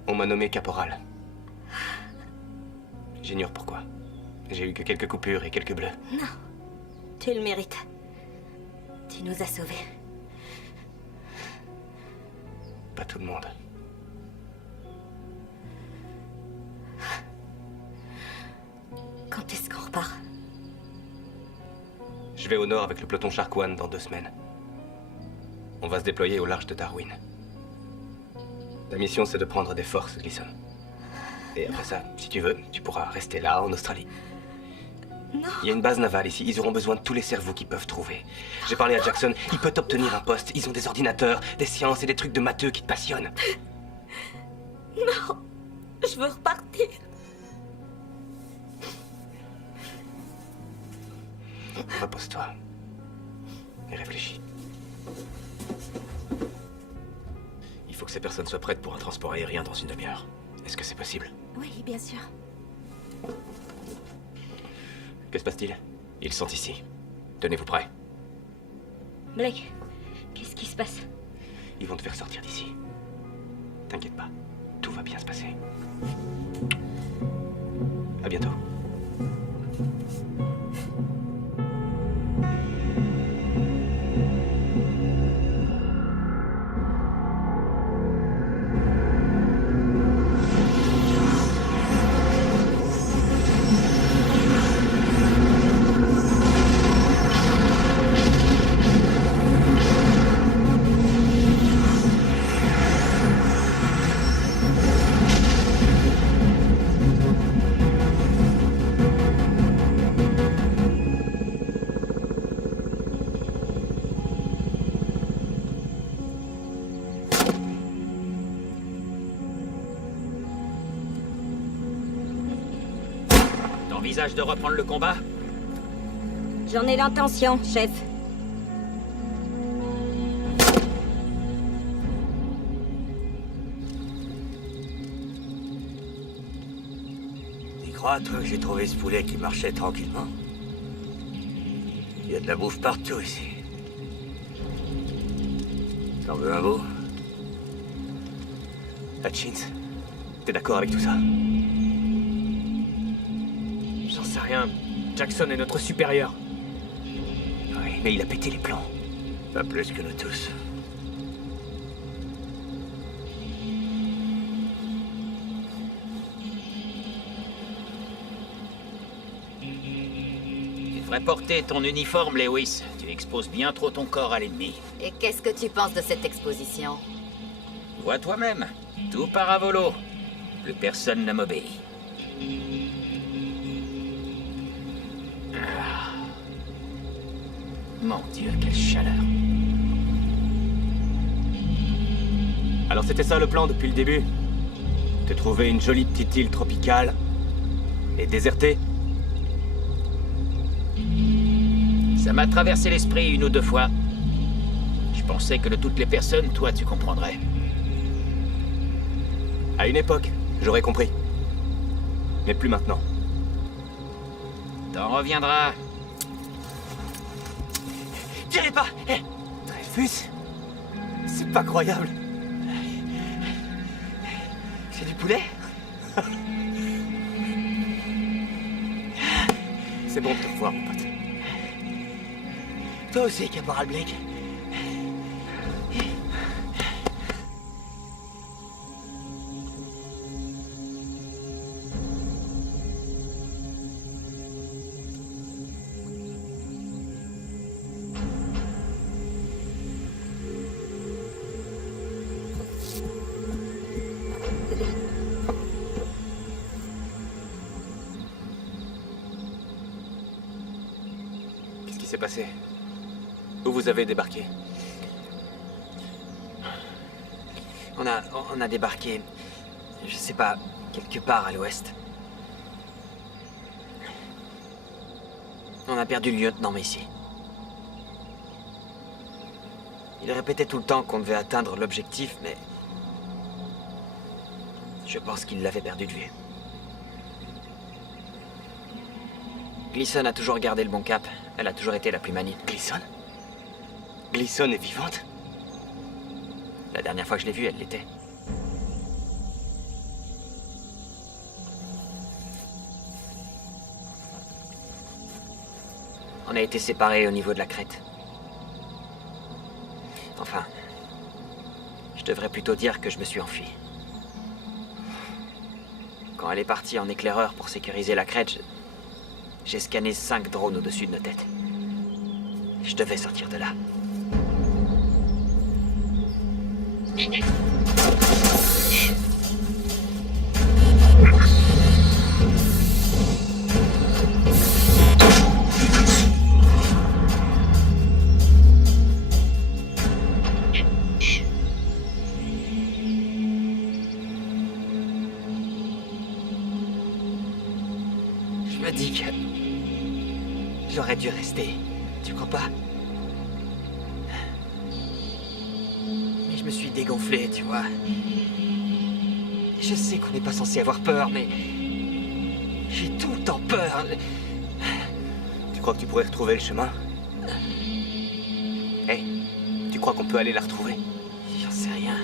On m'a nommé caporal. J'ignore pourquoi. J'ai eu que quelques coupures et quelques bleus. Non, tu le mérites. Tu nous as sauvés. Pas tout le monde. Quand est-ce qu'on repart? Je vais au nord avec le peloton Sharkwan dans 2 semaines. On va se déployer au large de Darwin. La mission, c'est de prendre des forces, Gleason. Et après ça, si tu veux, tu pourras rester là, en Australie. Non. Il y a une base navale ici. Ils auront besoin de tous les cerveaux qu'ils peuvent trouver. J'ai parlé à Jackson. Il peut obtenir un poste. Ils ont des ordinateurs, des sciences et des trucs de matheux qui te passionnent. Non. Je veux repartir. Repose-toi. Et réfléchis. Il faut que ces personnes soient prêtes pour un transport aérien dans une demi-heure. Est-ce que c'est possible? Oui, bien sûr. Que se passe-t-il? Ils sont ici. Tenez-vous prêts. Blake, qu'est-ce qui se passe? Ils vont te faire sortir d'ici. T'inquiète pas. Tout va bien se passer. À bientôt. T'envisages de reprendre le combat? J'en ai l'intention, chef. Tu crois, toi, que j'ai trouvé ce poulet qui marchait tranquillement? Il y a de la bouffe partout ici. T'en veux un bout? Hutchins, t'es d'accord avec tout ça? J'en sais rien. Jackson est notre supérieur. Oui, mais il a pété les plans. Pas plus que nous tous. Tu devrais porter ton uniforme, Lewis. Tu exposes bien trop ton corps à l'ennemi. Et qu'est-ce que tu penses de cette exposition? Vois toi-même. Tout part à volo. Plus personne ne m'obéit. Mon Dieu, quelle chaleur. Alors c'était ça le plan depuis le début? Te trouver une jolie petite île tropicale et déserter? Ça m'a traversé l'esprit une ou deux fois. Je pensais que de toutes les personnes, toi, tu comprendrais. À une époque, j'aurais compris. Mais plus maintenant. T'en reviendras. Tirez pas! Dreyfus? C'est pas croyable. C'est du poulet? C'est bon de te revoir, mon pote. Toi aussi, Caporal Blake. Qu'est-ce qui s'est passé? Où vous avez débarqué? On a débarqué, je sais pas, quelque part à l'ouest. On a perdu le lieutenant Macy. Il répétait tout le temps qu'on devait atteindre l'objectif, mais... je pense qu'il l'avait perdu de vue. Gleason a toujours gardé le bon cap. Elle a toujours été la plus maligne. Gleason? Gleason est vivante? La dernière fois que je l'ai vue, elle l'était. On a été séparés au niveau de la crête. Enfin, je devrais plutôt dire que je me suis enfui. Quand elle est partie en éclaireur pour sécuriser la crête, j'ai scanné 5 drones au-dessus de nos têtes. Je devais sortir de là. Je me dis que j'aurais dû rester. Tu crois pas? Mais je me suis dégonflé, tu vois. Je sais qu'on n'est pas censé avoir peur, mais... j'ai tout le temps peur. Tu crois que tu pourrais retrouver le chemin? Hé, tu crois qu'on peut aller la retrouver? J'en sais rien.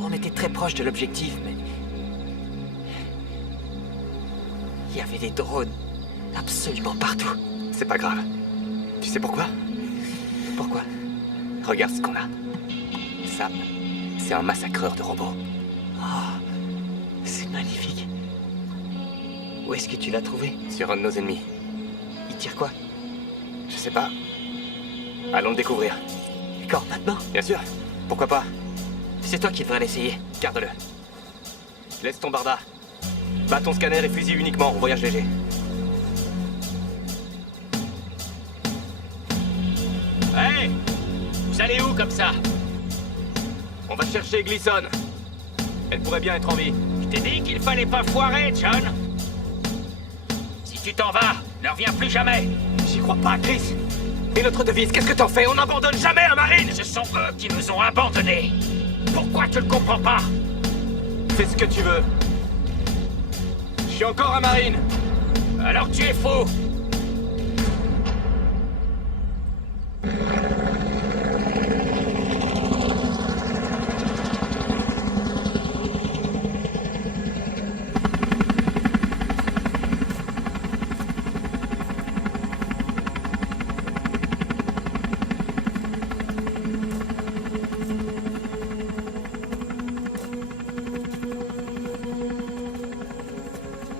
On était très proche de l'objectif, mais... il y avait des drones absolument partout. C'est pas grave. Tu sais pourquoi? Pourquoi? Regarde ce qu'on a. Ça, c'est un massacreur de robots. Oh, c'est magnifique. Où est-ce que tu l'as trouvé? Sur un de nos ennemis. Il tire quoi? Je sais pas. Allons le découvrir. D'accord, maintenant? Bien sûr. Pourquoi pas? C'est toi qui devrais l'essayer. Garde-le. Laisse ton barda. Bats ton scanner et fusil uniquement. On voyage léger. Hey! Vous allez où comme ça? On va chercher Gleason. Elle pourrait bien être en vie. Je t'ai dit qu'il fallait pas foirer, John. Si tu t'en vas, ne reviens plus jamais. J'y crois pas, Chris. Et notre devise, qu'est-ce que t'en fais? On n'abandonne jamais un marine. Ce sont eux qui nous ont abandonnés. Pourquoi tu le comprends pas? Fais ce que tu veux. Je suis encore un marine. Alors tu es fou.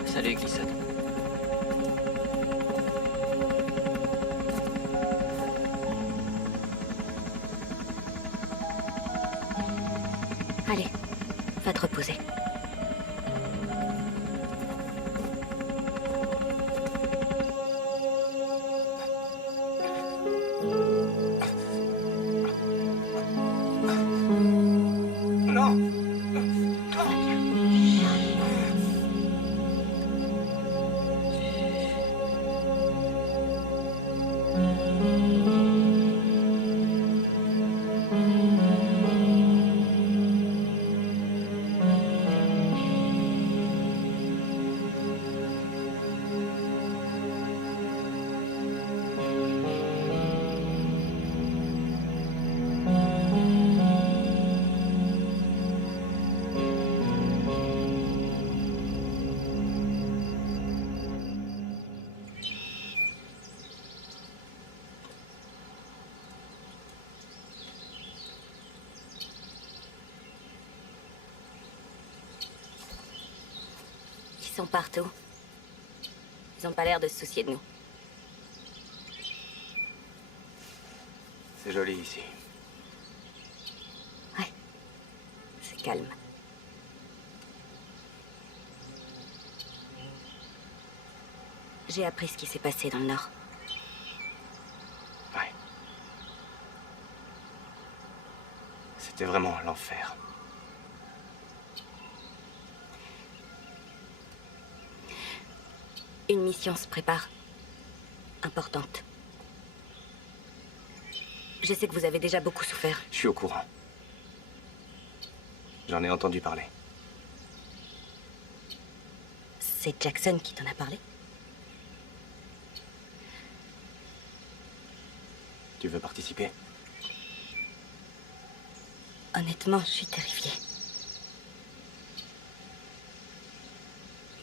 Salut, Gleason. Allez, va te reposer. Non. Ils sont partout. Ils ont pas l'air de se soucier de nous. C'est joli ici. Ouais. C'est calme. J'ai appris ce qui s'est passé dans le Nord. Ouais. C'était vraiment l'enfer. Une mission se prépare. Importante. Je sais que vous avez déjà beaucoup souffert. Je suis au courant. J'en ai entendu parler. C'est Jackson qui t'en a parlé? Tu veux participer? Honnêtement, je suis terrifiée.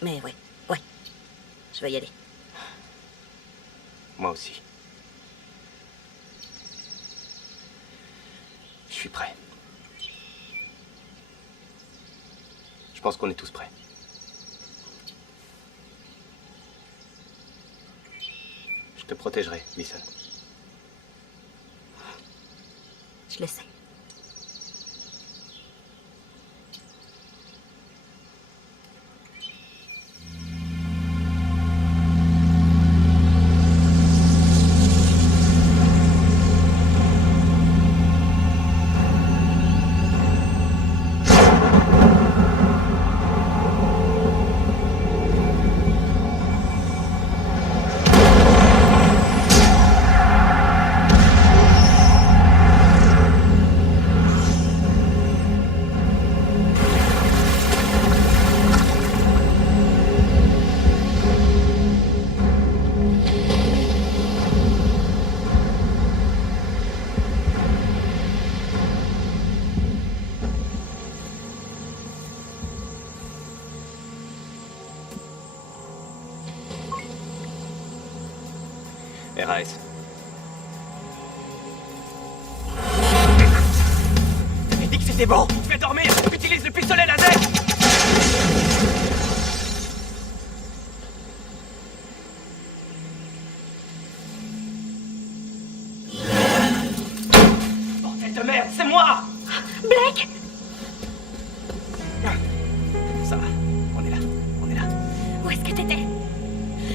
Mais ouais. Je vais y aller. Moi aussi. Je suis prêt. Je pense qu'on est tous prêts. Je te protégerai, Gleason. Je le sais. RAS. T'avais dit que c'était bon. Tu vas dormir. Utilise le pistolet laser. Bordel de merde, c'est moi. Blake! Ça va, on est là, on est là. Où est-ce que t'étais?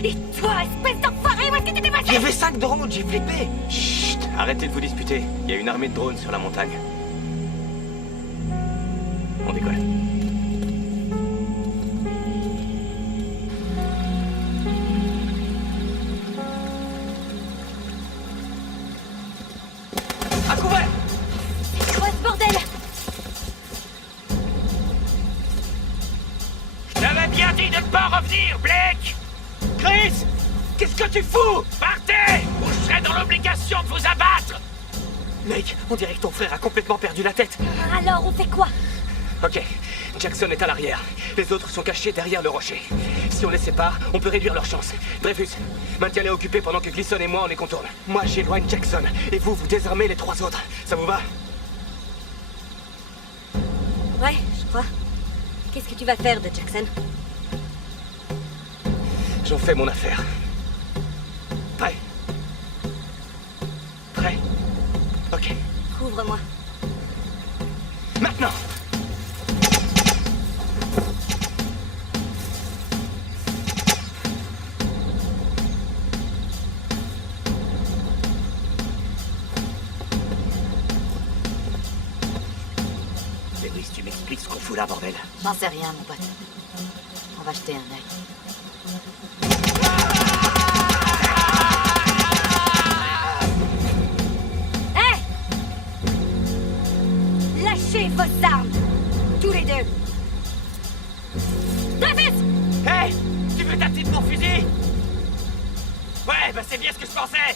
Et toi, espèce d'enfoiré, où est-ce que t'étais passé? J'ai vu 5 drones, j'ai flippé. Chut, arrêtez de vous disputer. Il y a une armée de drones sur la montagne. On décolle. À couvert. C'est quoi ce bordel? Je t'avais bien dit de ne pas revenir, Blake! Chris, qu'est-ce que tu fous? Partez! Ou je serai dans l'obligation de vous abattre! Mec, on dirait que ton frère a complètement perdu la tête. Alors, on fait quoi? Ok, Jackson est à l'arrière. Les autres sont cachés derrière le rocher. Si on les sépare, on peut réduire leurs chances. Dreyfus, maintiens-les occupés pendant que Gleason et moi on les contourne. Moi j'éloigne Jackson, et vous désarmez les 3 autres. Ça vous va? Ouais, je crois. Qu'est-ce que tu vas faire de Jackson? J'en fais mon affaire. Prêt? Prêt? Ok. Couvre-moi. Maintenant! Lewis, tu m'expliques ce qu'on fout là, bordel? J'en sais rien, mon pote. On va jeter un œil. Hé! Lâchez vos armes! Tous les deux! Dreyfus! Hey! Tu veux ta petite pour fusil? Ouais, bah c'est bien ce que je pensais!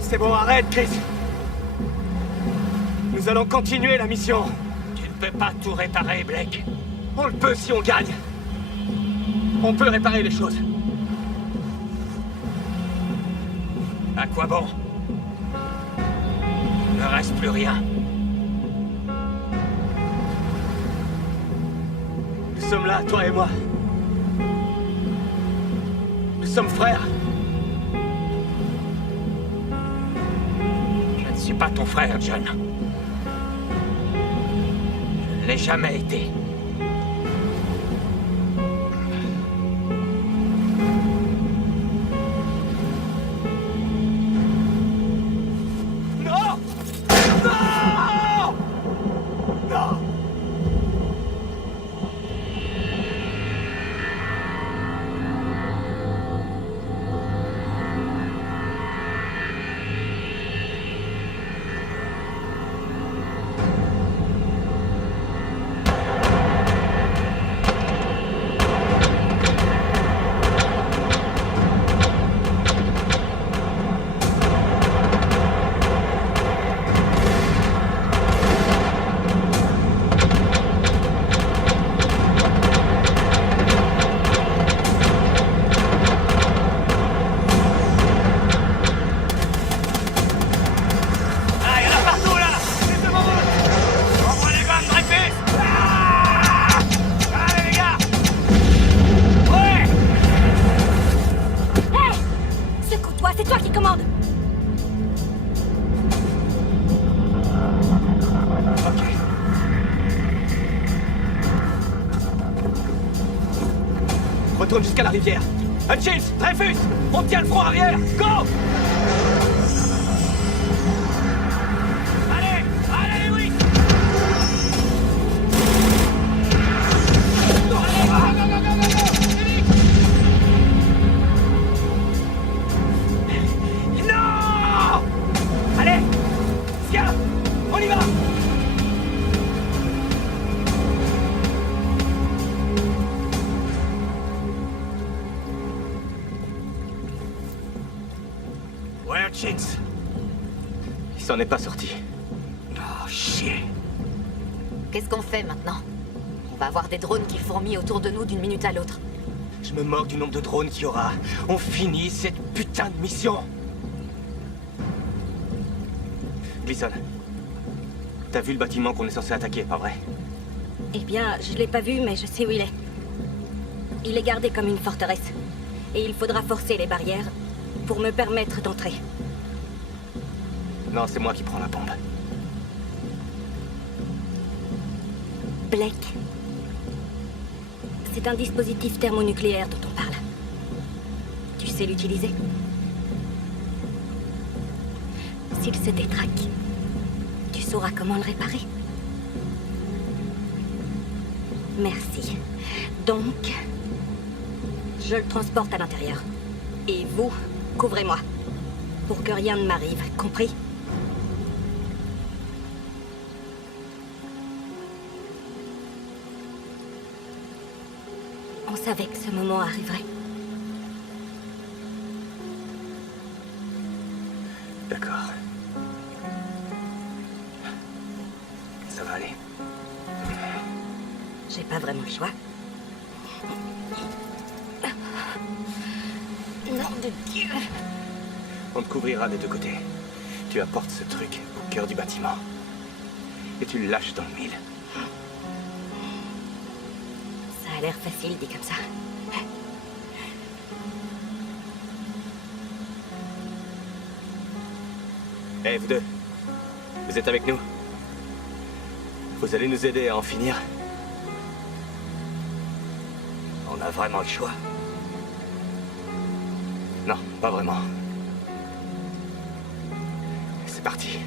C'est bon, arrête, Chris. Nous allons continuer la mission. Tu ne peux pas tout réparer, Blake. On le peut si on gagne. On peut réparer les choses. À quoi bon? Il ne reste plus rien. Nous sommes là, toi et moi. Nous sommes frères. Je ne suis pas ton frère, John. Je ne l'ai jamais été. Non! Non! Non! retourne jusqu'à la rivière. Hutchins, Dreyfus, on tient le front arrière. Go! Allez, allez, oui! Non! Allez! Tiens! On y va! Ouais, Hutchins. Il s'en est pas sorti. Oh, chier. Qu'est-ce qu'on fait maintenant? On va avoir des drones qui fourmillent autour de nous d'une minute à l'autre. Je me moque du nombre de drones qu'il y aura. On finit cette putain de mission. Gleason, t'as vu le bâtiment qu'on est censé attaquer, pas vrai? Eh bien, je l'ai pas vu, mais je sais où il est. Il est gardé comme une forteresse. Et il faudra forcer les barrières pour me permettre d'entrer. Non, c'est moi qui prends la bombe. Blake. C'est un dispositif thermonucléaire dont on parle. Tu sais l'utiliser? S'il se détraque, tu sauras comment le réparer. Merci. Donc, je le transporte à l'intérieur. Et vous, couvrez-moi. Pour que rien ne m'arrive, compris? On savait que ce moment arriverait. D'accord. Ça va aller. J'ai pas vraiment le choix. Nom de Dieu! On te couvrira des deux côtés. Tu apportes ce truc au cœur du bâtiment. Et tu le lâches dans le mille. Ça a l'air facile dit comme ça. Eh, vous deux. Vous êtes avec nous. Vous allez nous aider à en finir. On a vraiment le choix. Non, pas vraiment. C'est parti.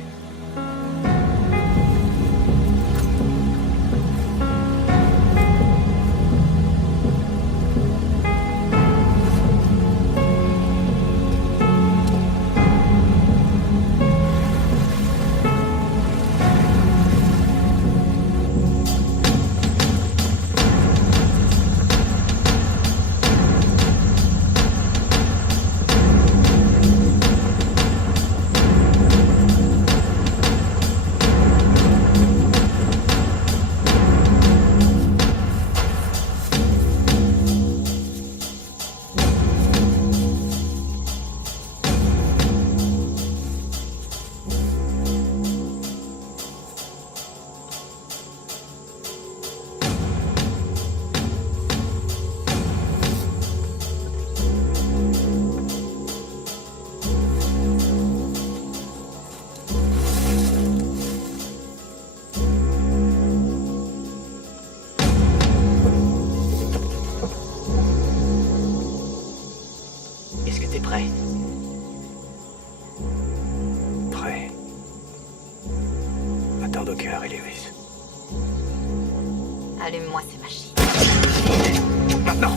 Prêt. Attends Docker et Lewis. Allume-moi ces machines. Maintenant!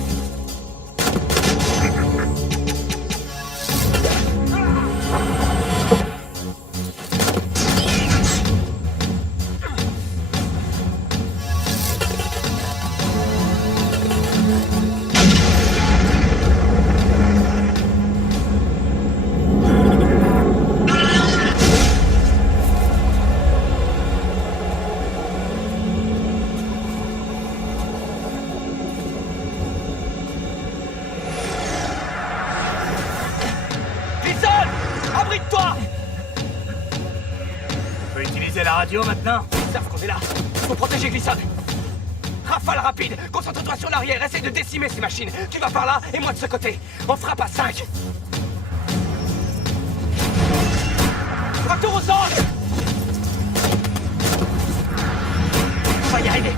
La radio maintenant? Ils savent qu'on est là. Faut protéger Gleason. Rafale rapide. Concentre-toi sur l'arrière. Essaye de décimer ces machines. Tu vas par là et moi de ce côté. On frappe à 5. Retour au centre. On va y arriver.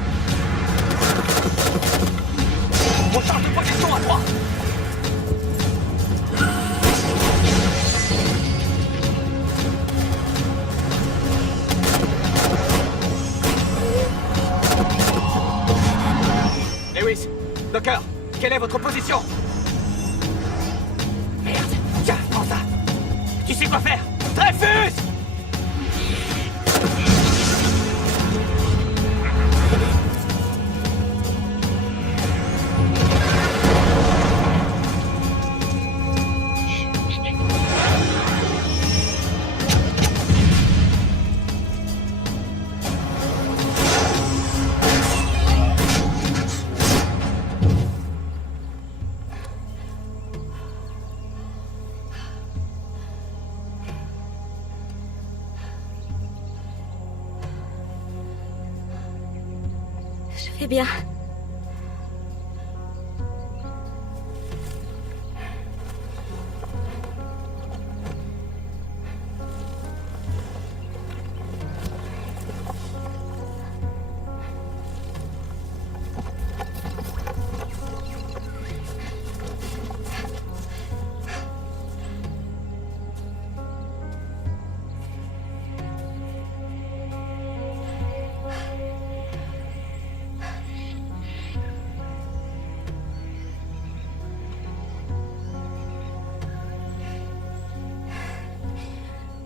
On change de position à 3. Lewis. Docker, quelle est votre position? Merde. Tiens, prends ça. Tu sais quoi faire? Dreyfus! Je vais bien.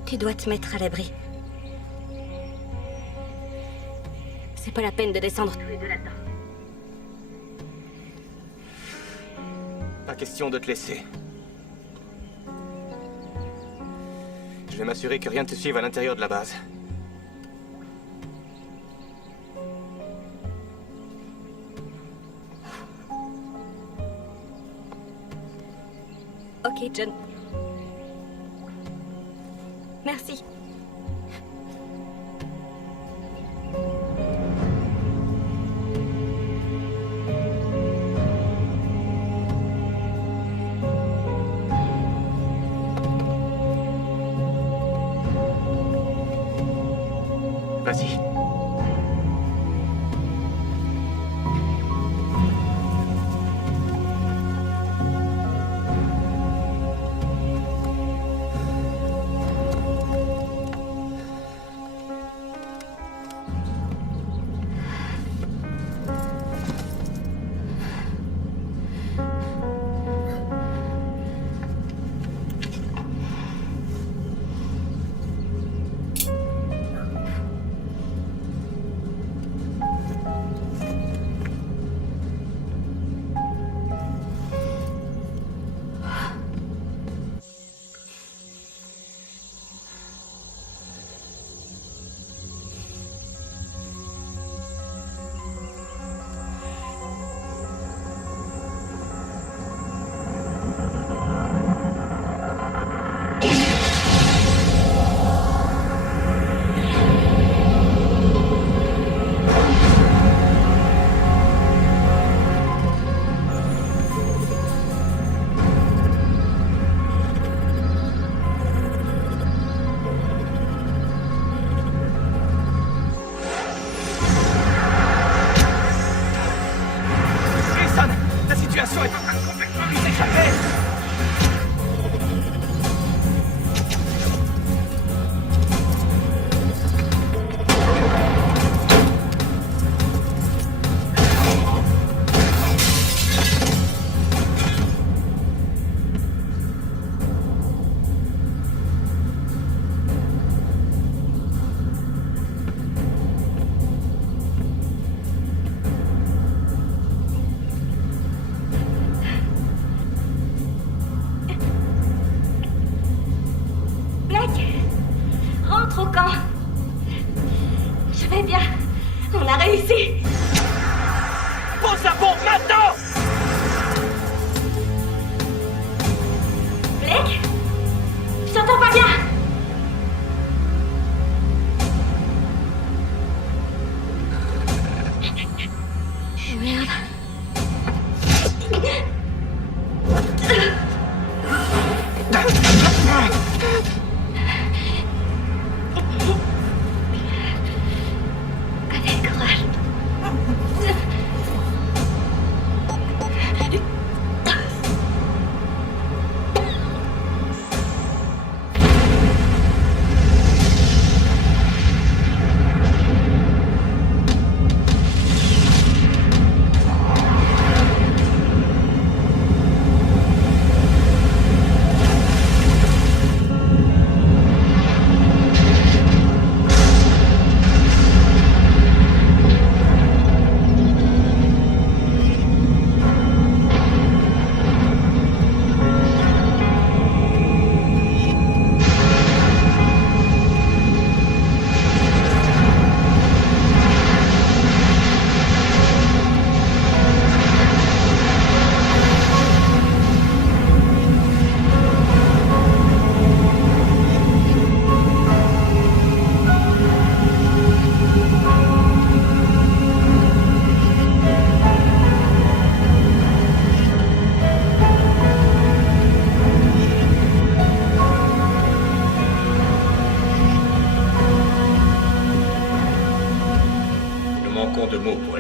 Tu dois te mettre à l'abri. C'est pas la peine de descendre. Tous les deux là-dedans. Pas question de te laisser. Je vais m'assurer que rien ne te suive à l'intérieur de la base. Ok, John. Merci. Vas-y.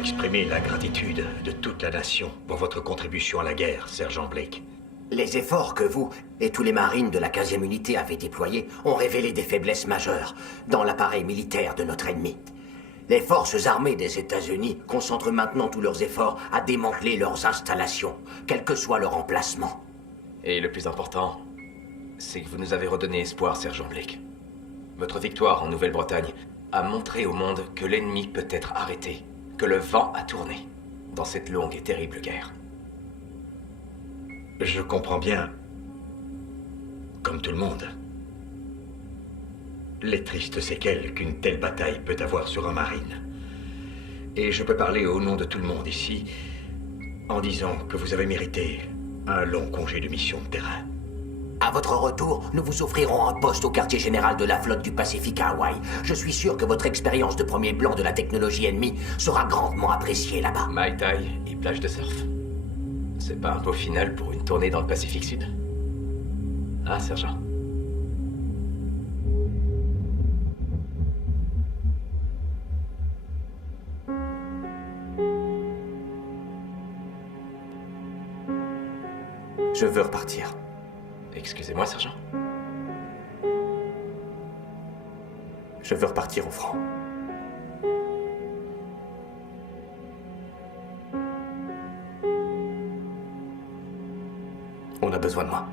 exprimer la gratitude de toute la nation pour votre contribution à la guerre, sergent Blake. Les efforts que vous et tous les marines de la 15e unité avez déployés ont révélé des faiblesses majeures dans l'appareil militaire de notre ennemi. Les forces armées des États-Unis concentrent maintenant tous leurs efforts à démanteler leurs installations, quel que soit leur emplacement. Et le plus important, c'est que vous nous avez redonné espoir, sergent Blake. Votre victoire en Nouvelle-Bretagne a montré au monde que l'ennemi peut être arrêté, que le vent a tourné dans cette longue et terrible guerre. Je comprends bien, comme tout le monde, les tristes séquelles qu'une telle bataille peut avoir sur un marine. Et je peux parler au nom de tout le monde ici, en disant que vous avez mérité un long congé de mission de terrain. À votre retour, nous vous offrirons un poste au quartier général de la flotte du Pacifique à Hawaï. Je suis sûr que votre expérience de premier blanc de la technologie ennemie sera grandement appréciée là-bas. Mai Tai et plage de surf. C'est pas un beau final pour une tournée dans le Pacifique Sud? Ah, sergent? Je veux repartir. Excusez-moi, sergent? Je veux repartir au front. On a besoin de moi.